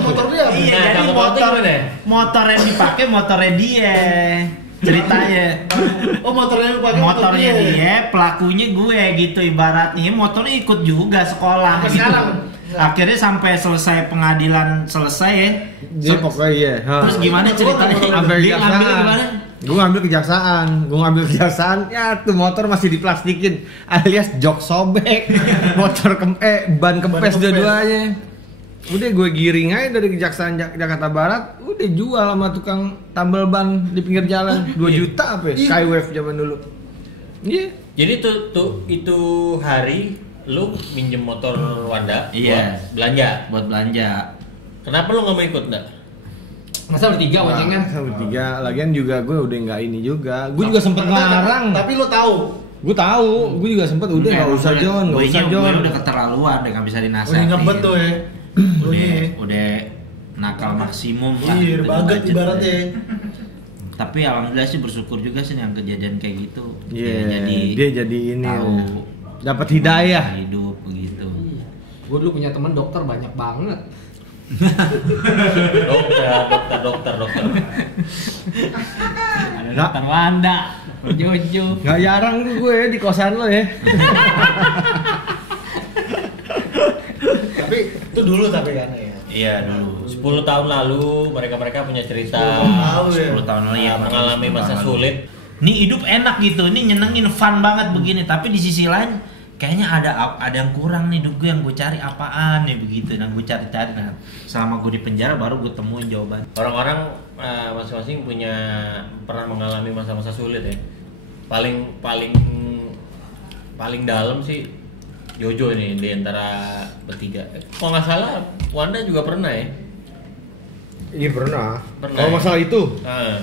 Motor dia. Iya Nah, jadi kalau motor gimana? motor yang dipakai motornya dia ceritanya. Oh, motornya pakai Motornya dia, pelakunya gue gitu ibaratnya. Motornya ikut juga sekolah Sampai gitu. sekarang? Akhirnya sampai selesai pengadilan selesai ya. Dia pokoknya iya. Terus gimana ceritanya? Sampai Dia ngambil gimana? Gue ngambil kejaksaan, ya tuh motor masih diplastikin, alias jok sobek, ban kempes dua-duanya. Udah gue giring aja dari Kejaksaan Jakarta Barat, udah jual sama tukang tambal ban di pinggir jalan, 2 juta apa ya? Skywave zaman dulu. Iya. Jadi itu hari lu minjem motor Wanda Iya. buat belanja. Buat belanja. Kenapa lu nggak mau ikut enggak? Masa bertiga boncengan? Bertiga, lagian juga gue udah nggak ini juga. Gue juga sempet ngelarang. Tapi lo tahu. Gue tahu, gue juga sempet udah nggak usah John, nggak usah John. Gue udah keterlaluan, udah nggak bisa dinasehatin. Udah ngebet tuh ya. Udah nakal maksimum lah. Iya, Udah banget budget ibaratnya. deh. Tapi alhamdulillah sih bersyukur juga sih yang kejadian kayak gitu. Iya, Dia dia jadi ini tahu dapat hidayah. hidup begitu. Gue dulu punya teman dokter banyak banget. Dokter. Ada dokter Wanda, Jojo. Nggak jarang tuh gue di kosan lo ya. Tapi itu dulu tapi kan ya. Iya dulu. 10 tahun lalu mereka punya cerita 10 tahun lalu ya mengalami masa sulit. Ini hidup enak gitu, ini nyenengin, fun banget begini. Tapi di sisi lain kayaknya ada yang kurang nih hidup gue, yang gue cari apaan nih begitu. Dan gue cari-cari, nah selama gue di penjara baru gue temuin jawaban. Orang-orang masing-masing pernah mengalami masa-masa sulit ya. Paling dalam sih Jojo nih di antara bertiga. Kalau nggak salah Wanda juga pernah ya. Iya pernah. Pernah. Kalau masalah itu,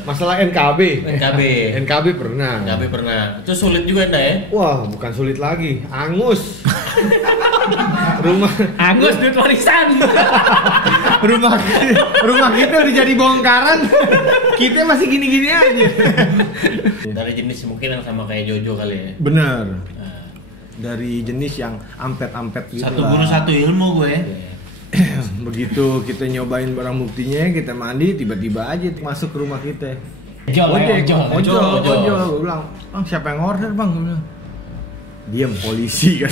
masalah NKB. NKB pernah. NKB pernah. Itu sulit juga enggak ya? Wah, bukan sulit lagi, angus. rumah Duit warisan. rumah kita udah jadi bongkaran. Kita masih gini-gini aja. Dari jenis mungkin yang sama kayak Jojo kali ya. Bener. Nah, Dari jenis yang ampet-ampet gitu Satu lah. guru satu ilmu gue. Begitu kita nyobain barang buktinya, kita mandi, tiba-tiba aja masuk ke rumah kita. Ojol. Gue bilang, bang siapa yang order bang? Gue bilang, diam polisi kan.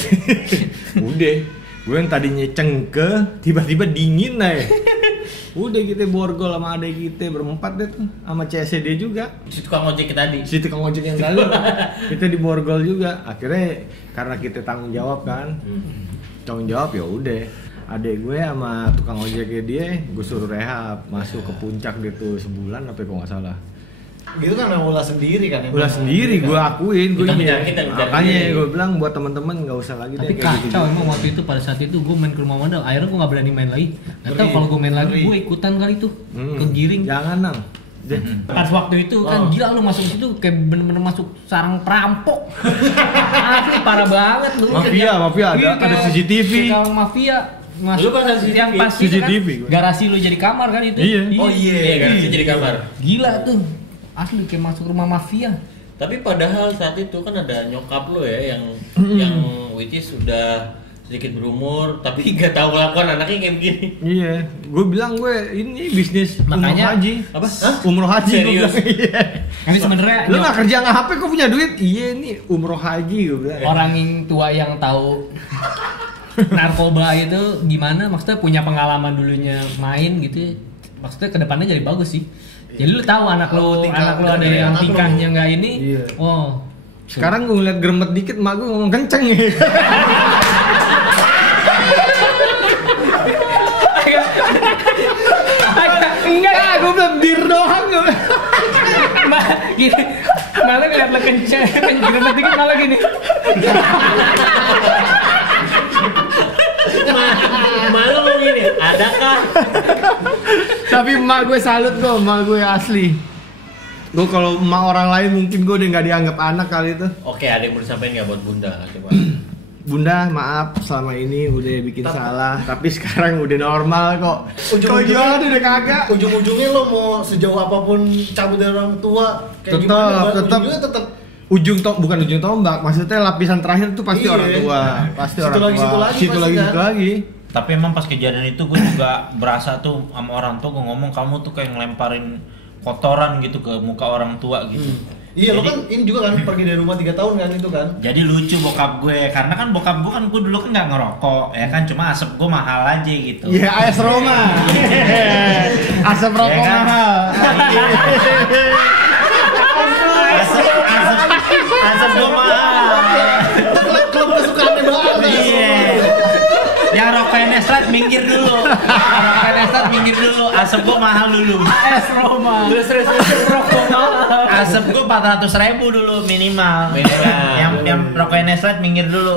Udah, gue yang tadinya cengke, tiba-tiba dingin aja. Udah kita borgol sama adek kita berempat deh tuh, sama CSD juga. si tukang ojek tadi. Si tukang ojek yang tadi, kita diborgol juga. Akhirnya karena kita tanggung jawab kan, tanggung jawab ya udah. Adek gue sama tukang ojeknya dia, gue suruh rehab, masuk ke puncak gitu sebulan apa kok nggak salah. Gitu kan yang ulah sendiri kan. Udah sendiri gue akuin, gue Kita iya. penyakit yang mencari Makanya diri. gue bilang buat teman-teman nggak usah lagi Tapi deh kayak kacau emang waktu itu pada saat itu gue main ke rumah Wanda, akhirnya gue nggak berani main lagi. Nggak tahu Ngeri, kalau gue main lagi ngeri. gue ikutan kali tuh Hmm. kegiring. Jangan nang. Deh. Pas waktu itu kan gila lu masuk situ kayak bener-bener masuk sarang perampok. Asli parah banget lu. Mafia, ada kayak- CCTV. kayak kalau mafia masuk Lu pas ada yang CCTV? pas itu kan, CCTV gua. garasi lu jadi kamar kan itu. Iya. Oh iya kan sih jadi kamar. Gila tuh. Asli kayak masuk rumah mafia. Tapi padahal saat itu kan ada nyokap lo ya yang which is sudah sedikit berumur tapi nggak tahu kelakuan anaknya kayak begini. Iya, gue bilang gue ini bisnis Makanya- umroh haji. Apa? Hah? Umroh haji gue Serius? bilang. Iya. Ini sebenarnya Lu nggak kerja nggak HP kok punya duit? Iya ini umroh haji gue bilang. orang yang tua yang tahu narkoba itu gimana, maksudnya punya pengalaman dulunya main gitu, maksudnya kedepannya jadi bagus sih. Jadi lu tahu anak lu ada yang anak lu. tingkahnya nggak ini, Iya. oh Sekarang gue ngeliat geremet dikit, mak gue ngomong kenceng ya. enggak Gue bilang bir doang. Mbak, gini, Malah ngeliat lo kenceng dikit malah gini. Malu mau gini, adakah? Tapi emak gue salut kok, emak gue asli. Gue kalau emak orang lain mungkin gue udah nggak dianggap anak kali itu. Oke, ada yang mau disampaikan nggak buat Bunda? Coba. Bunda, maaf selama ini udah bikin salah, tapi sekarang udah normal kok. Kalau Ujung-ujungnya- jualan udah kagak. Ujung-ujungnya lo mau sejauh apapun cabut dari orang tua kayak gimana, ujung-ujungnya tetap Bukan ujung tombak, maksudnya lapisan terakhir tuh pasti Iya. orang tua, pasti Situ orang lagi, tua. situ lagi Situ pasti lagi, kan. situ lagi. Tapi emang pas kejadian itu gue juga berasa tuh sama orang tua gue ngomong kamu tuh kayak ngelemparin kotoran gitu ke muka orang tua gitu. Iya, lo Jadi- kan ini juga kan pergi dari rumah 3 tahun kan itu kan. Jadi lucu bokap gue, karena kan bokap gue kan gue dulu kan nggak ngerokok, ya kan cuma asap gue mahal aja gitu. Iya, AS Roma. Asap rokok Iya kan? mahal. Asap gue mahal. Klub kesukaannya banget. Iya. Yang rokok Nestle minggir dulu. Rokok Nestle minggir dulu. Asap gue mahal dulu. AS Roma. Terus rokok. Asap gue 400.000 dulu minimal. Minimal. Yang rokok Nestle minggir dulu.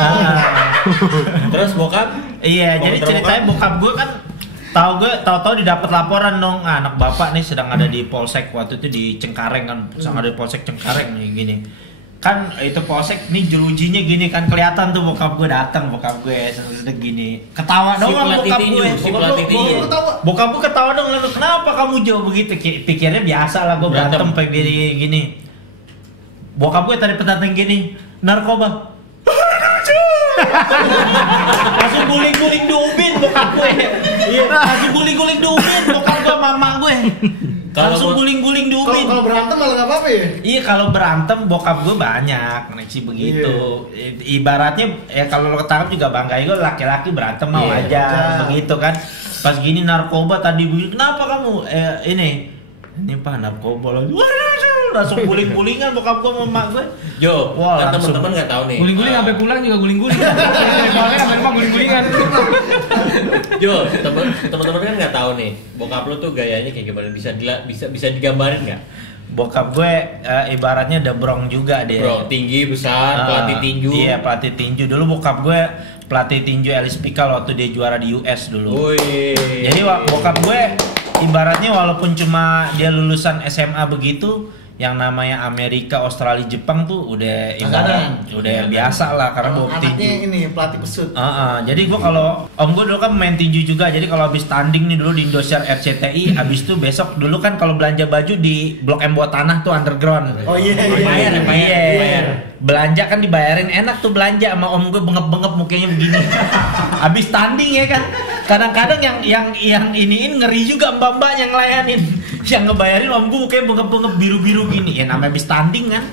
Ah. Terus bokap? Iya, jadi ceritanya bokap gue kan tahu-tahu didapat laporan dong, anak bapak nih sedang ada di Polsek waktu itu di Cengkareng kan, sedang ada di Polsek Cengkareng nih gini. Kan itu Polsek nih jerujinya gini kan kelihatan tuh bokap gue datang, bokap gue sedang gini. Ketawa Si doang pelatih bokap tinju, gue. si pelatih tinju. Bokap gue ketawa dong, lalu kenapa kamu jauh begitu? Pikirnya biasa lah gue berantem Berantem. kayak gini. Bokap gue tadi petantang gini, narkoba. Langsung guling-guling di ubin bokap gue. Iya, langsung guling-guling di ubin bokap gue mama gue. Langsung guling-guling di ubin. Kalau berantem malah nggak apa-apa ya. Iya, kalau berantem bokap gue banyak sih begitu. Ibaratnya ya kalau lo ketangkap juga banggain gue laki-laki berantem mau Iya, aja betul. begitu kan. Pas gini narkoba tadi begini, kenapa kamu ini pak narkoba lagi. Langsung guling-gulingan bokap gue sama emak gue. Jo, Wah, kan langsung. teman-teman nggak tahu nih. Guling-guling sampai pulang juga guling-guling. Soalnya sampai rumah guling-gulingan. Jo, teman-teman kan nggak tahu nih. Bokap lo tuh gayanya kayak gimana? Bisa digambarin nggak? Bokap gue ibaratnya debrong juga dia. Bro, tinggi, besar, pelatih tinju. Iya, pelatih tinju. Dulu bokap gue pelatih tinju Elis Pikal waktu dia juara di US dulu. Wih. Jadi bokap gue ibaratnya walaupun cuma dia lulusan SMA begitu, yang namanya Amerika, Australia, Jepang tuh udah ibarat udah biasa lah karena bawa Anaknya tinju. ini pelatih pesut. Jadi gue kalau om gue dulu kan main tinju juga, jadi kalau habis tanding nih dulu di Indosiar RCTI, habis itu besok dulu kan kalau belanja baju di Blok M Bawah Tanah tuh underground. Oh iya, Bayar. Belanja kan dibayarin enak tuh belanja sama om gue bengep-bengep mukanya begini. Habis tanding ya kan. Kadang-kadang yang iniin ngeri juga mbak-mbak yang ngelayanin. Yang ngebayarin om gue mukanya bengep-bengep biru-biru gini. Ya namanya habis tanding kan.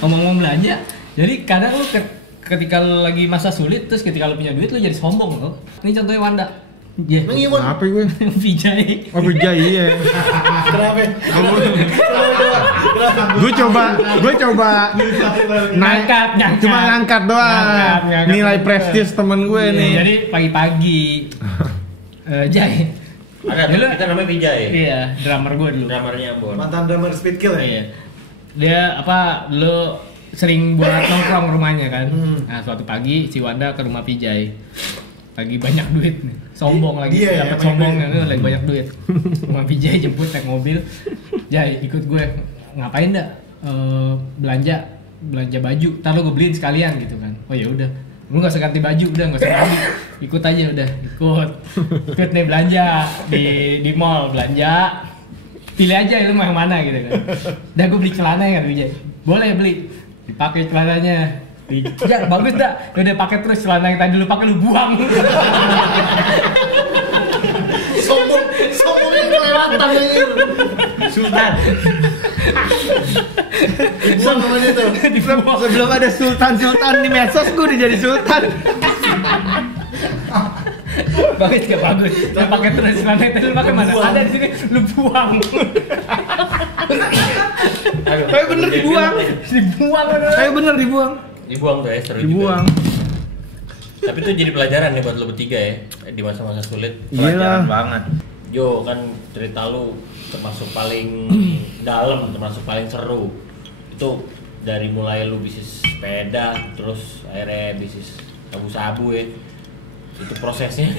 Ngomong-ngomong belanja, jadi kadang lu ketika lu lagi masa sulit, terus ketika lu punya duit lu jadi sombong lo. Ini contohnya Wanda. Iya. Emang iya, Wan? Apa gue? Vijay. Oh, Bijay, iya. Kenapa? Gue coba naik, Ngangkat. cuma ngangkat doang. Ngangkat. Nilai prestis temen gue nih. Jadi pagi-pagi Jay. Ada Dulu, kita namanya Vijay. iya, drummer gue dulu. Dramarnya Ambon. Mantan drummer Speed Kill ya? Iya. Dia dulu sering buat nongkrong rumahnya kan. Nah, suatu pagi si Wanda ke rumah Vijay. Lagi banyak duit nih. Sombong lagi, Dia ya, dapat banyak sombong duit. lagi banyak duit. Rumah Vijay jemput naik mobil. Jay, ikut gue. Ngapain dah? Belanja baju. Ntar lo gue beliin sekalian gitu kan. Oh ya udah. Lu nggak usah ganti baju, udah nggak usah ganti. Ikut aja udah, ikut nih belanja di mall belanja. Pilih aja lu mau yang mana gitu kan. Udah gue beli celana ya kan Vijay. Boleh beli. Dipakai celananya. Ya bagus dah. Udah pakai terus celana yang tadi lu pakai lu buang. Sombongnya kelewatan anjir. Sultan. Dibuang namanya tuh. Sebelum ada sultan di medsos, gue udah jadi sultan. Bagus gak bagus. Lu pakai terus celana yang tadi lu pakai mana? Buang. Ada di sini lu buang. Tapi bener dibuang. Dibuang udah. Tapi bener dibuang. Dibuang tuh ya, seru Dibuang. juga. Tapi itu jadi pelajaran nih buat lo bertiga ya di masa-masa sulit. Pelajaran Iyalah. banget. Jo, kan cerita lu termasuk paling dalam, termasuk paling seru? Itu dari mulai lu bisnis sepeda, terus akhirnya bisnis sabu-sabu ya. Itu prosesnya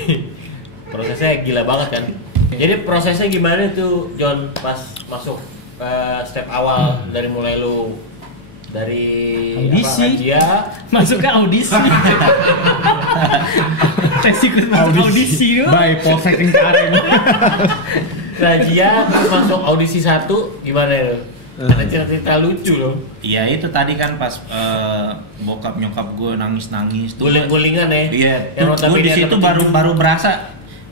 gila banget kan. Jadi prosesnya gimana tuh John pas masuk step awal dari mulai lu dari Audisi. Rajia Masuk ke audisi. Tes secret masuk audisi yuk. By Polsek Cengkareng. Rajia terus masuk audisi 1 gimana ya? Ada cerita lucu loh. Iya itu tadi kan pas bokap nyokap gue nangis tuh. Guling-gulingan ya. Iya. Yang Gue di notabene situ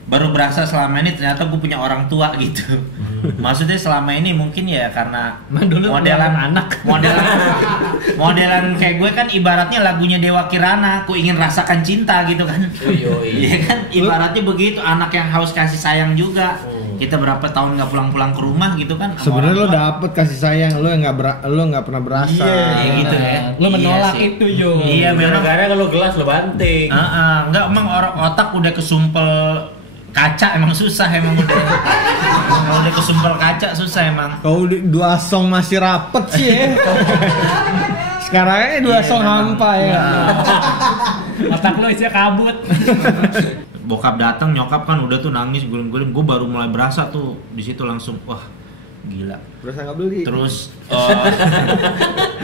baru berasa selama ini ternyata gue punya orang tua gitu. Maksudnya selama ini mungkin ya karena Dulu modelan anak. modelan kayak gue kan ibaratnya lagunya Dewa Kirana, ku ingin rasakan cinta gitu kan. Iya kan ibaratnya begitu, anak yang haus kasih sayang juga. Kita berapa tahun nggak pulang-pulang ke rumah gitu kan. Sebenarnya lo dapet kasih sayang, lo yang nggak pernah berasa. Iya gitu ya. Lo menolak Iya sih. itu Jo. Iya memang. Gara-gara kalau gelas lo banting. Enggak emang orang otak udah kesumpel kaca emang susah emang udah kesumpel kaca susah emang. Kalau dua song masih rapet sih ya. Sekarang ini dua song hampa ya. Otak lo isinya kabut. Bokap datang nyokap kan udah tuh nangis guling-guling, gue baru mulai berasa tuh di situ langsung wah gila. Berasa nggak beli. Terus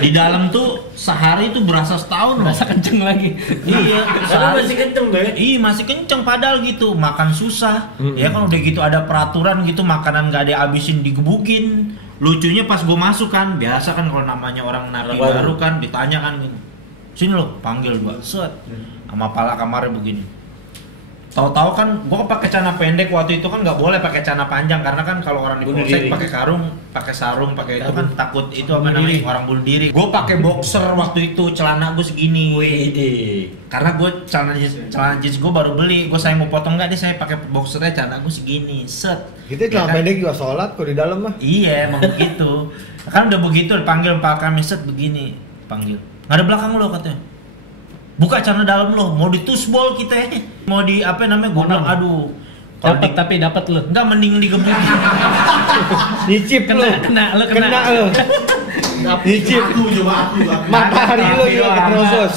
di dalam tuh sehari tuh berasa setahun loh. Berasa kenceng lagi. Iya, Karena masih kenceng deh. Iya masih kenceng padahal gitu, makan susah. Ya kan udah gitu ada peraturan gitu, makanan gak ada habisin digebukin. Lucunya pas gue masuk kan, biasa kan kalau namanya orang napi baru kan ditanya kan gitu. Sini lo, panggil gua. Set. Sama pala kamarnya begini. Tahu-tahu kan gua pakai celana pendek waktu itu kan nggak boleh pakai celana panjang karena kan kalau orang di polsek pakai karung, pakai sarung, pakai itu kan takut itu apa namanya orang bunuh diri. Gua pakai boxer waktu itu, celana gua segini. Karena gua celana jeans gua baru beli, gua saya mau potong nggak deh saya pakai boxernya celana gua segini. Set. Kita celana pendek juga sholat kok di dalam mah. Iya emang begitu. Kan udah begitu dipanggil Pak kami set begini panggil. Nggak ada belakang lo katanya. Buka celana dalam lo, mau ditusbol kita ya. Mau di apa namanya? Gue bilang aduh. Tapi dapat lo. Enggak mending digebukin. Nyicip lo. Kena lo. Nyicip. Matahari lo juga keterosos.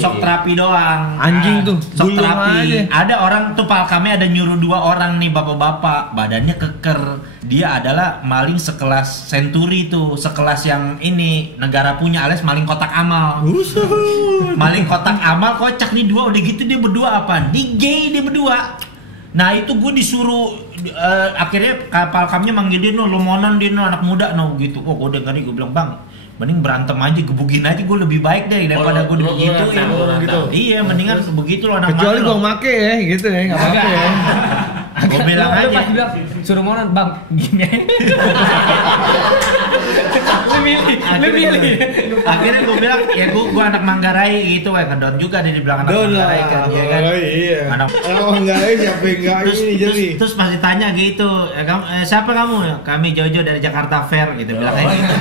Sok terapi doang. Anjing tuh, Sok gulung terapi. aja. Ada orang tuh Pak kami ada nyuruh 2 orang nih bapak-bapak, badannya keker. Dia adalah maling sekelas Century tuh, sekelas yang ini negara punya alias maling kotak amal. Maling kotak amal kocak nih 2 udah gitu dia berdua apa? Di gay dia berdua. Nah itu gue disuruh akhirnya kapal kami manggil dia no lomonan dia no anak muda no gitu. Oh gue dengar gue bilang bang mending berantem aja gebukin aja gue lebih baik deh daripada gue digituin. Iya mendingan begitu lo anak muda. Kecuali gue make ya gitu ya nggak apa-apa ya. Gue bilang Lo aja. pas bilang suruh monon bang gini. Lu milih. Akhirnya gue bilang ya gue anak Manggarai gitu ngedon juga dia dibilang anak Don Manggarai lah. kan ya kan. Oh iya. Anak Manggarai siapa yang nggak ini jadi. terus masih tanya gitu, siapa kamu? Kami Jojo dari Jakarta Fair gitu bilangnya gitu.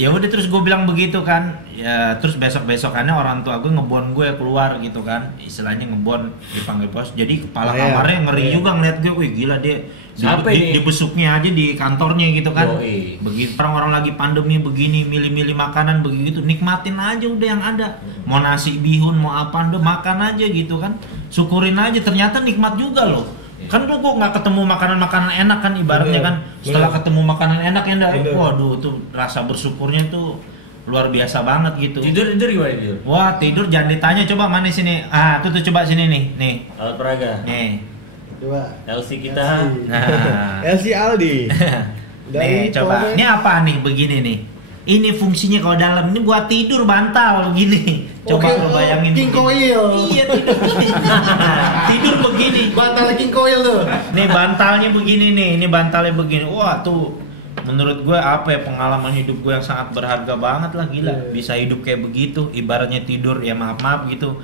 Ya udah terus gue bilang begitu kan. Ya terus besok-besokannya orang tua gue ngebon gue keluar gitu kan. Istilahnya ngebon dipanggil bos. Jadi kepala kamarnya ngeri juga ngeliat gue. Wih gila dia dibesuknya aja di kantornya gitu kan. Begitu orang-orang lagi pandemi begini milih-milih makanan begitu nikmatin aja udah yang ada. Mau nasi bihun mau apa udah makan aja gitu kan. Syukurin aja ternyata nikmat juga loh. Kan tuh gue nggak ketemu makanan-makanan enak kan ibaratnya kan. Setelah ketemu makanan enak ya waduh tuh rasa bersyukurnya tuh luar biasa banget gitu. Tidur gimana tidur? Wah tidur jangan ditanya coba mana sini. Tuh coba sini nih. Alat peraga. Nih. Coba. LC kita. Nah. LC Aldi. Nih coba. Ini apa nih begini nih. Ini fungsinya kalau dalam ini buat tidur bantal begini. Coba lo bayangin. King Coil. Iya tidur begini. Tidur begini. Bantal King Coil tuh. Nih bantalnya begini nih. Ini bantalnya begini. Wah tuh. Menurut gue apa ya pengalaman hidup gue yang sangat berharga banget lah gila. Bisa hidup kayak begitu. Ibaratnya tidur ya maaf gitu.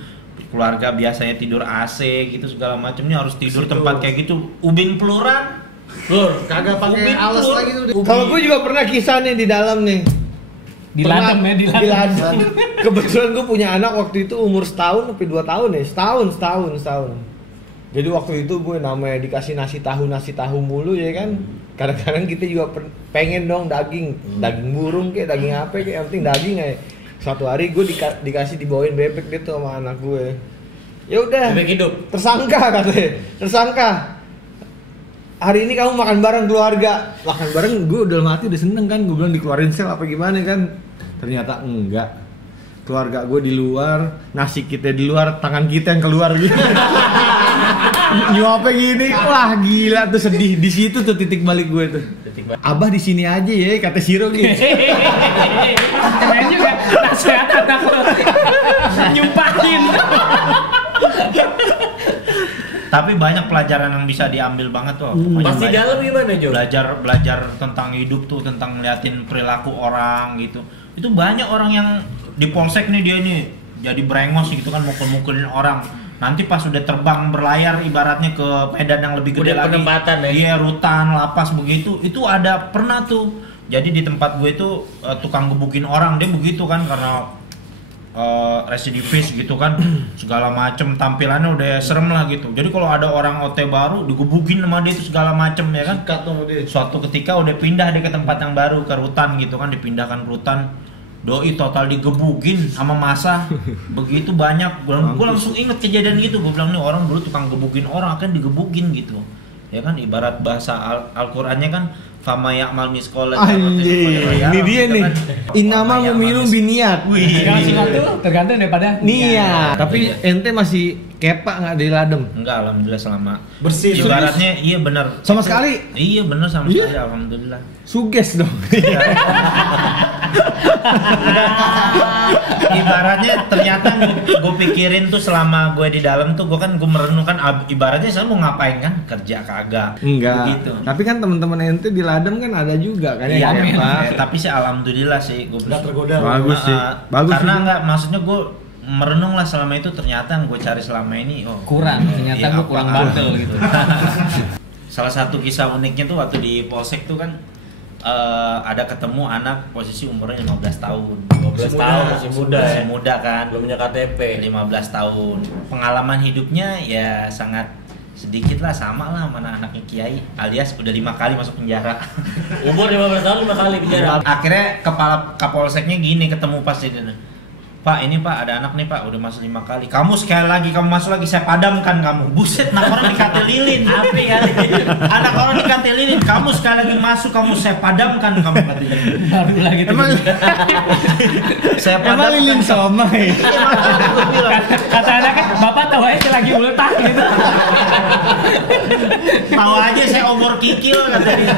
Keluarga biasanya tidur AC gitu segala macamnya harus tidur tempat kayak gitu. Ubin peluran. Lur, Kagak pakai alas lagi tuh. Kalau gue juga pernah kisah nih di dalam nih. Di ladem ya, di ladem. Kebetulan gue punya anak waktu itu umur setahun sampai 2 tahun ya. Setahun. Jadi waktu itu gue namanya dikasih nasi tahu mulu ya kan. Kadang-kadang kita juga pengen dong daging burung kayak daging apa kayak yang penting daging aja. Suatu hari gue dikasih dibawain bebek gitu sama anak gue. Ya udah. Bebek hidup. Tersangka. Hari ini kamu makan bareng keluarga. Makan bareng gue udah mati udah seneng kan. Gue bilang dikeluarin sel apa gimana kan. Ternyata enggak. Keluarga gue di luar, nasi kita di luar, tangan kita yang keluar gitu. Nyuapnya gini, wah gila tuh sedih. Di situ tuh titik balik gue tuh. Abah di sini aja ya, kata Siro gitu. Keren juga, nasihat aku nyumpahin. Tapi banyak pelajaran yang bisa diambil banget tuh. Pas di dalam gimana Jo? Belajar tentang hidup tuh, tentang ngeliatin perilaku orang gitu. Itu banyak orang yang di polsek nih dia nih jadi brengos gitu kan, mukul-mukulin orang. Nanti pas udah terbang berlayar ibaratnya ke medan yang lebih gede udah lagi. penempatan ya. Iya, rutan, lapas begitu. Itu ada pernah tuh. Jadi di tempat gue itu tukang gebukin orang, dia begitu kan karena residivis gitu kan, segala macem tampilannya udah serem lah gitu. Jadi kalau ada orang OT baru digebukin sama dia itu segala macem ya kan. Suatu ketika udah pindah dia ke tempat yang baru, ke rutan gitu kan, dipindahkan ke rutan. Doi total digebukin sama masa begitu banyak. Gue langsung inget kejadian gitu. Gue bilang nih orang dulu tukang gebukin orang akan digebukin gitu. Ya kan ibarat bahasa Al-Qur'annya kan fama ya'mal misqala ini dia nih. Inama meminum biniat. Tergantung daripada niat. Tapi ente masih kepak nggak dari ladem? Enggak, alhamdulillah selama bersih. Ibaratnya iya benar. Sama sekali? Iya benar sama sekali alhamdulillah. Suges dong. Ibaratnya ternyata gue pikirin tuh selama gue di dalam tuh gue merenungkan ibaratnya saya mau ngapain kan, kerja kagak. Enggak. Begitu. Tapi kan teman-teman ente di ladem kan ada juga kan Iya, Pak. tapi sih alhamdulillah sih gue Nggak tergoda. Bagus sih. Bagus karena sih. enggak maksudnya gue merenung lah selama itu ternyata yang gue cari selama ini kurang, ternyata gue kurang bandel gitu. Salah satu kisah uniknya tuh waktu di polsek tuh kan ada ketemu anak posisi umurnya 15 tahun. 12 tahun masih muda ya. Masih muda kan. Belum punya KTP. 15 tahun. Pengalaman hidupnya ya sangat sedikit lah, sama lah mana anaknya Kiai alias udah 5 kali masuk penjara. Umur 15 tahun 5 kali penjara. Akhirnya kepala kapolseknya gini ketemu pas di Pak ini Pak ada anak nih Pak udah masuk 5 kali. Kamu sekali lagi kamu masuk lagi saya padamkan kamu. Buset, anak orang dikatil lilin. Api kali. Anak orang dikatil lilin. Kamu sekali lagi masuk kamu saya padamkan kamu katanya. Baru lagi tuh. Emang Saya emang padamkan. lilin somai. Kata anaknya, bapak tahu aja lagi ultah gitu. Tahu aja saya obor kikil katanya.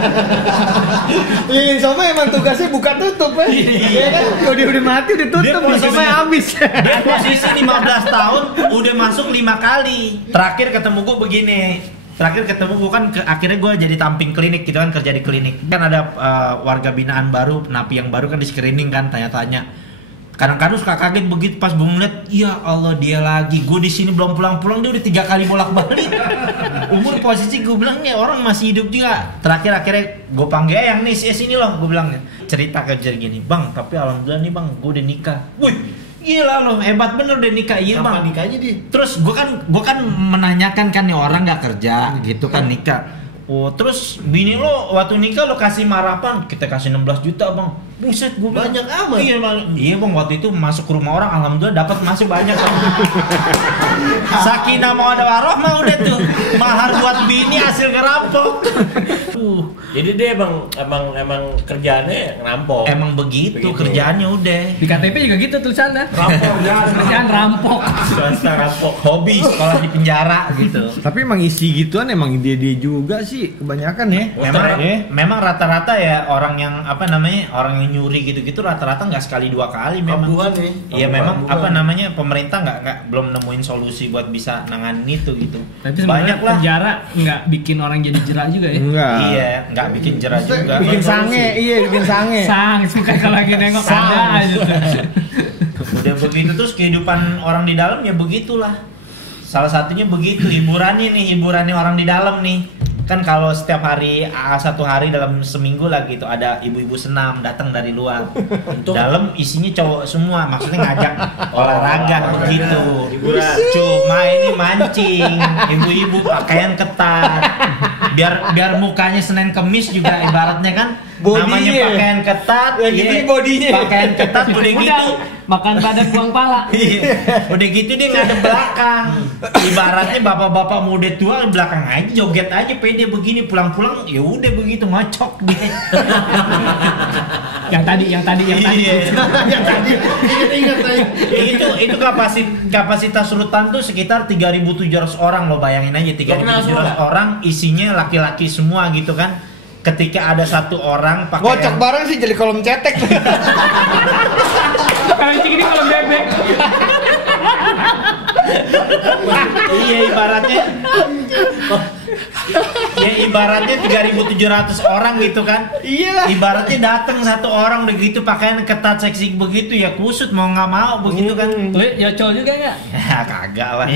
Lilin somai emang tugasnya buka tutup ya. Iya kan? Kalau dia udah mati udah tutup, somai habis. Dia posisi 15 tahun udah masuk 5 kali. Terakhir ketemu gue begini. Terakhir ketemu gue kan akhirnya gue jadi tamping klinik gitu kan, kerja di klinik. Kan ada warga binaan baru, napi yang baru kan di screening kan, tanya-tanya. Kadang-kadang suka kaget begitu pas gue ngeliat, ya Allah dia lagi. Gue di sini belum pulang-pulang dia udah 3 kali bolak-balik. Umur posisi gue bilang nih orang masih hidup juga. Terakhir akhirnya gue panggil yang nih sini loh, gue bilang cerita kerja gini, bang. Tapi alhamdulillah nih bang, gue udah nikah. Wih, gila loh, hebat bener udah nikah. Iya bang. Kapan nikahnya di? Terus gue kan menanyakan kan nih orang nggak kerja gitu kan nikah. Oh terus bini lo waktu nikah lo kasih harapan kita kasih 16 juta bang. Buset gue bilang Banyak amat. Iya bang. Iya bang waktu itu masuk ke rumah orang alhamdulillah dapat masih banyak. Sakinah mawaddah warahmah udah tuh mahar buat bini hasil ngerampok. Jadi dia emang kerjaannya ngerampok. Emang begitu kerjaannya udah. Di KTP juga gitu tulisannya. Rampok ya. Kerjaan rampok. Swasta rampok. Hobi sekolah di penjara gitu. Tapi emang isi gituan emang dia juga sih kebanyakan ya. Memang rata-rata ya orang yang apa namanya orang yang nyuri gitu-gitu rata-rata nggak sekali 2 kali memang. Kambuhan nih. Iya memang Kambuhan. apa namanya pemerintah nggak belum nemuin solusi buat bisa nanganin itu gitu. Tapi sebenarnya Banyak lah. penjara nggak bikin orang jadi jerak juga ya. Enggak. Iya nggak bikin jerah Maksudnya juga. Bikin sange, iya bikin sange. Sang suka kalau lagi nengok ada aja tuh. Udah begitu terus kehidupan orang di dalam ya begitulah. Salah satunya begitu hiburannya orang di dalam nih. kan kalau setiap hari satu hari dalam seminggu lah gitu ada ibu-ibu senam datang dari luar. Dalam isinya cowok semua, maksudnya ngajak olahraga begitu. Cuma ini mancing, ibu-ibu pakaian ketat. Biar mukanya Senin Kemis juga ibaratnya kan Bodinya. namanya pakaian ketat, Yang gitu bodinya. pakaian ketat udah gitu. Makan badan buang pala. Iya. Udah gitu dia ngadep belakang. Ibaratnya bapak-bapak muda tua belakang aja joget aja pede begini pulang-pulang ya udah begitu ngocok dia. yang tadi. Iya. Yang tadi ingat saya. itu kapasitas rutan tuh sekitar 3.700 orang lo bayangin aja 3.700 orang isinya laki-laki semua gitu kan. Ketika ada satu orang pakai Ngocok bareng sih jadi kolom cetek. Kalau ini kalau bebek. iya ibaratnya 3.700 orang gitu kan. Iyalah. Ibaratnya datang satu orang begitu pakaian ketat seksi begitu ya kusut mau nggak mau begitu kan. Lu Yocol juga nggak? Ya kagak lah.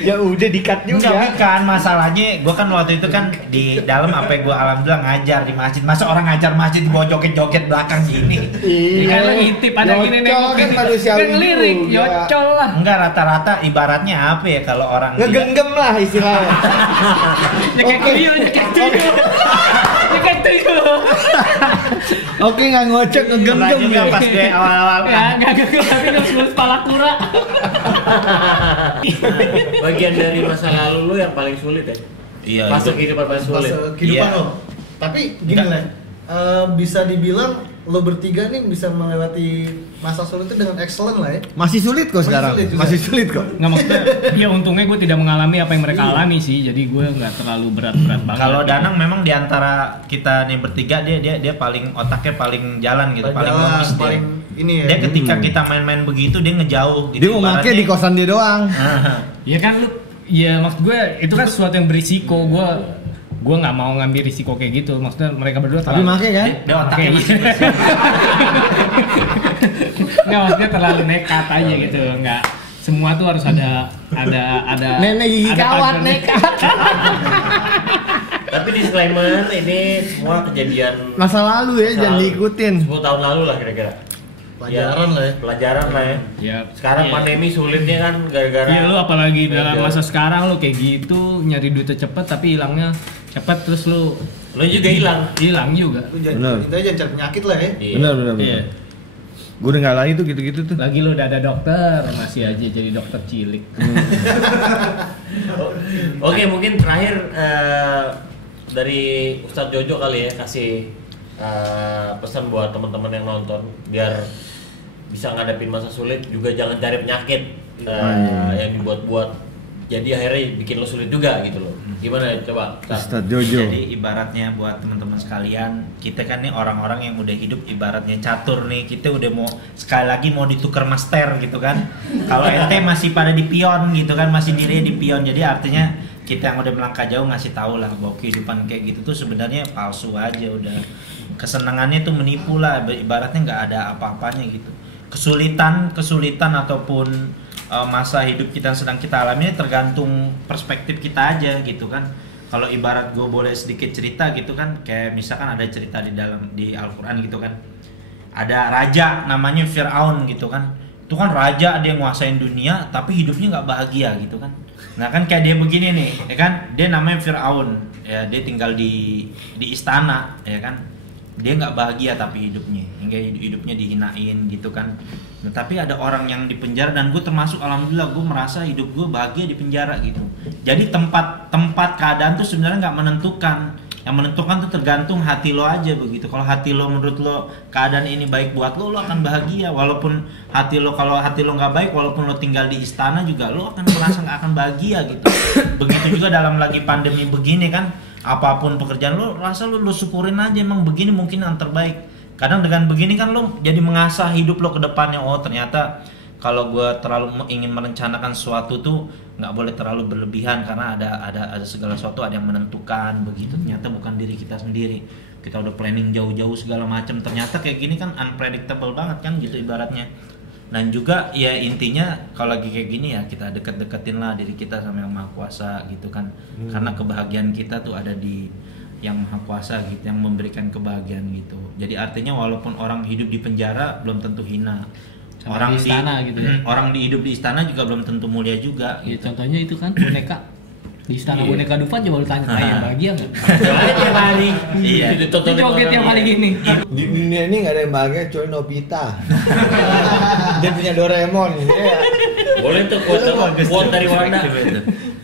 Ya udah dikat Enggak juga. bukan masalahnya gue kan waktu itu kan di dalam apa gue alhamdulillah ngajar di masjid. Masa orang ngajar masjid bawa joget-joget belakang gini. Kan lu ngintip ada gini Yocol kan manusiawi kan lirik juga. Yocol lah. Enggak rata-rata ibaratnya apa ya kalau orang Ngegenggam lah istilahnya. Nyekek tuyul. Oke nggak ngocok pernah ngegenggam juga ya. pas gue awal-awal Ya nggak tapi nggak kepala kura. Bagian dari masa lalu lu yang paling sulit ya? Iya, Fase itu. kehidupan paling sulit. Kehidupan Iya. lo. Tapi gini Enggak. lah, bisa dibilang lo bertiga nih bisa melewati masa sulit itu dengan excellent lah ya. Masih sulit kok Masih sekarang. sulit juga. Masih sulit kok. Nggak maksudnya, ya untungnya gue tidak mengalami apa yang mereka alami sih, jadi gue nggak terlalu berat-berat banget. Kalau Danang memang di antara kita nih bertiga dia paling otaknya paling jalan gitu, paling Jalan, logis dia. paling ini ya. Dia ketika kita main-main begitu dia ngejauh gitu. Dia mau make di kosan dia doang. Ya kan lu, ya maksud gue itu kan sesuatu yang berisiko. Gue nggak mau ngambil risiko kayak gitu. Maksudnya mereka berdua Tapi terlalu- make kan? Dia otaknya masih bersih. nggak maksudnya terlalu nekat aja gitu. Nggak semua tuh harus ada Nenek gigi ada kawat pattern. nekat. Tapi disclaimer ini semua kejadian Masa lalu ya jangan lalu. diikutin. 10 tahun lalu lah kira-kira. Pelajaran lah ya. Pelajaran lah ya. Ya, Sekarang iya. pandemi sulitnya kan gara-gara Iya lu apalagi dalam Beda. masa sekarang lu kayak gitu nyari duitnya cepet tapi hilangnya cepet terus lu juga hilang juga. Lu Bener. jangan jangan cari penyakit lah ya. Iya. Benar. Iya. Gue udah ngalahin tuh gitu-gitu tuh. Lagi lu udah ada dokter masih aja jadi dokter cilik. Oke, mungkin terakhir dari Ustadz Jojo kali ya kasih pesan buat teman-teman yang nonton biar bisa ngadepin masa sulit, juga jangan cari penyakit yang dibuat-buat jadi akhirnya bikin lo sulit juga gitu loh. Gimana coba? Ustadz Jojo. Jadi ibaratnya buat teman-teman sekalian, kita kan nih orang-orang yang udah hidup ibaratnya catur nih, kita udah mau sekali lagi mau ditukar master gitu kan. Kalau ente masih pada di pion gitu kan, masih diri di pion. Jadi artinya kita yang udah melangkah jauh ngasih tahu lah bahwa kehidupan kayak gitu tuh sebenarnya palsu aja udah. Kesenangannya tuh menipu lah, ibaratnya nggak ada apa-apanya gitu. Kesulitan ataupun masa hidup kita yang sedang kita alami tergantung perspektif kita aja gitu kan. Kalau ibarat gue boleh sedikit cerita gitu kan, kayak misalkan ada cerita di Al-Quran gitu kan, ada raja namanya Fir'aun gitu kan. Itu kan raja, dia nguasain dunia tapi hidupnya nggak bahagia gitu kan. Nah kan kayak dia begini nih ya kan, dia namanya Fir'aun ya, dia tinggal di istana ya kan, dia nggak bahagia tapi hidupnya, hingga hidupnya dihinain gitu kan. Nah, tapi ada orang yang di penjara dan gue termasuk, alhamdulillah gue merasa hidup gue bahagia di penjara gitu. Jadi tempat keadaan tuh sebenarnya nggak menentukan, yang menentukan tuh tergantung hati lo aja begitu. Kalau hati lo menurut lo keadaan ini baik buat lo akan bahagia. Walaupun kalau hati lo nggak baik, walaupun lo tinggal di istana juga lo akan merasa nggak akan bahagia gitu. Begitu juga dalam lagi pandemi begini kan, apapun pekerjaan lo rasa lo syukurin aja, emang begini mungkin yang terbaik. Kadang dengan begini kan lo jadi mengasah hidup lo ke depannya. Oh ternyata kalau gue terlalu ingin merencanakan sesuatu tuh nggak boleh terlalu berlebihan, karena ada segala sesuatu ada yang menentukan begitu. Ternyata bukan diri kita sendiri. Kita udah planning jauh-jauh segala macam, ternyata kayak gini kan unpredictable banget kan gitu ibaratnya. Dan juga ya intinya kalau lagi kayak gini ya kita deket-deketin lah diri kita sama yang Maha Kuasa gitu kan. Karena kebahagiaan kita tuh ada di yang Maha Kuasa gitu, yang memberikan kebahagiaan gitu. Jadi artinya walaupun orang hidup di penjara belum tentu hina. Sama Orang di istana gitu ya. Orang hidup di istana juga belum tentu mulia juga. Ya, contohnya itu kan boneka di istana boneka Dufan, coba lu tanya yang bahagia nggak? Joget tiap hari. Iya. Itu Dia joget tiap hari gini. Di dunia ini nggak ada yang bahagia kecuali Nobita. Dia punya Doraemon. Ya. Boleh tuh quote dari Wanda.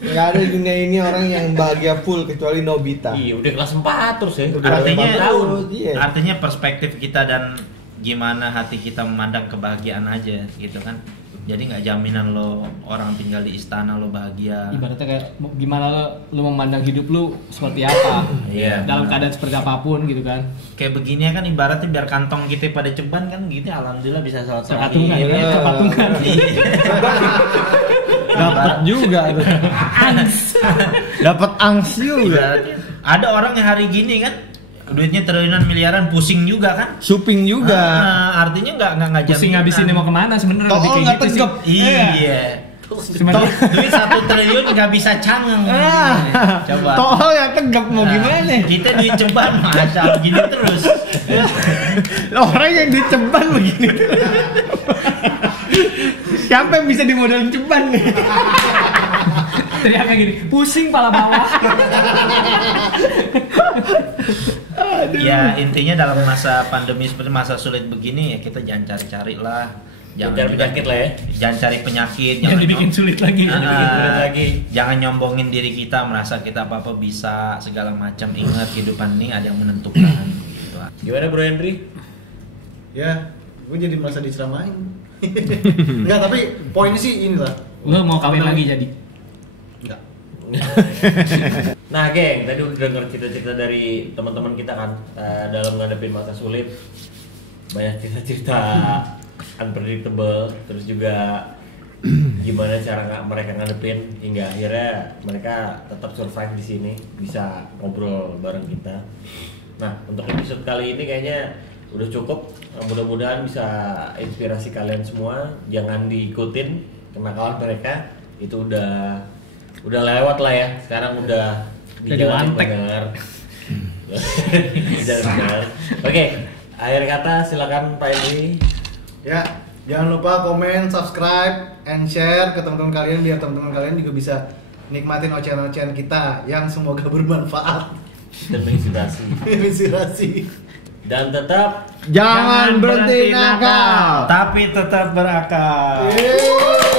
Nggak ada di dunia ini orang yang bahagia full kecuali Nobita. Iya, udah kelas 4 terus ya. Artinya iya. artinya perspektif kita dan gimana hati kita memandang kebahagiaan aja gitu kan. Jadi nggak jaminan lo orang tinggal di istana lo bahagia. Ibaratnya kayak gimana lu memandang hidup lu seperti apa. Iya. Dalam keadaan seperti apapun gitu kan. Kayak begini kan ibaratnya biar kantong kita pada ceban kan gitu, alhamdulillah bisa sholat Terpatungan, tarawih. ya, terpatungan. Dapat juga tuh. Dapat angst juga. Ada orang yang hari gini kan duitnya triliunan miliaran pusing juga kan. Shopping juga. Artinya nggak Pusing jaminan. ngabisinnya mau kemana sebenarnya Toh lebih kayak nggak gitu sih. tegap. Iya. Sebenarnya Duit 1 triliun nggak bisa cangeng. Coba. Toh ya tegap mau gimana? Kita diceban asal gini terus. Orang yang diceban begini. Siapa yang bisa dimodalin ceban nih? teriaknya gini, pusing pala bawah. Ya intinya dalam masa pandemi seperti masa sulit begini ya kita jangan cari-cari lah. Jangan cari penyakit lah ya. Jangan cari penyakit. Jangan dibikin sulit lagi. Jangan nyombongin diri kita merasa kita apa-apa bisa segala macam. Ingat kehidupan ini ada yang menentukan. Gitu. Gimana Bro Henry? Ya, gue jadi merasa diceramain. Enggak, tapi poinnya sih ini lah. Lu mau kawin lagi jadi? Enggak. Nah geng, tadi udah denger cerita-cerita dari teman-teman kita kan dalam ngadepin masa sulit. Banyak cerita-cerita unpredictable, terus juga gimana cara mereka ngadepin hingga akhirnya mereka tetap survive di sini, bisa ngobrol bareng kita. Nah, untuk episode kali ini kayaknya udah cukup. Mudah-mudahan bisa inspirasi kalian semua. Jangan diikutin kenakalan mereka, itu udah lewat lah ya. Sekarang udah Jadi dijalan mantek. pendengar. Jangan benar. Oke, akhir kata silakan Pak Henry. Ya, jangan lupa komen, subscribe, and share ke teman-teman kalian biar teman-teman kalian juga bisa nikmatin ocehan-ocehan kita yang semoga bermanfaat. Dan menginspirasi. Inspirasi. Dan tetap Jangan berhenti nakal. Tapi tetap berakal. Yeay.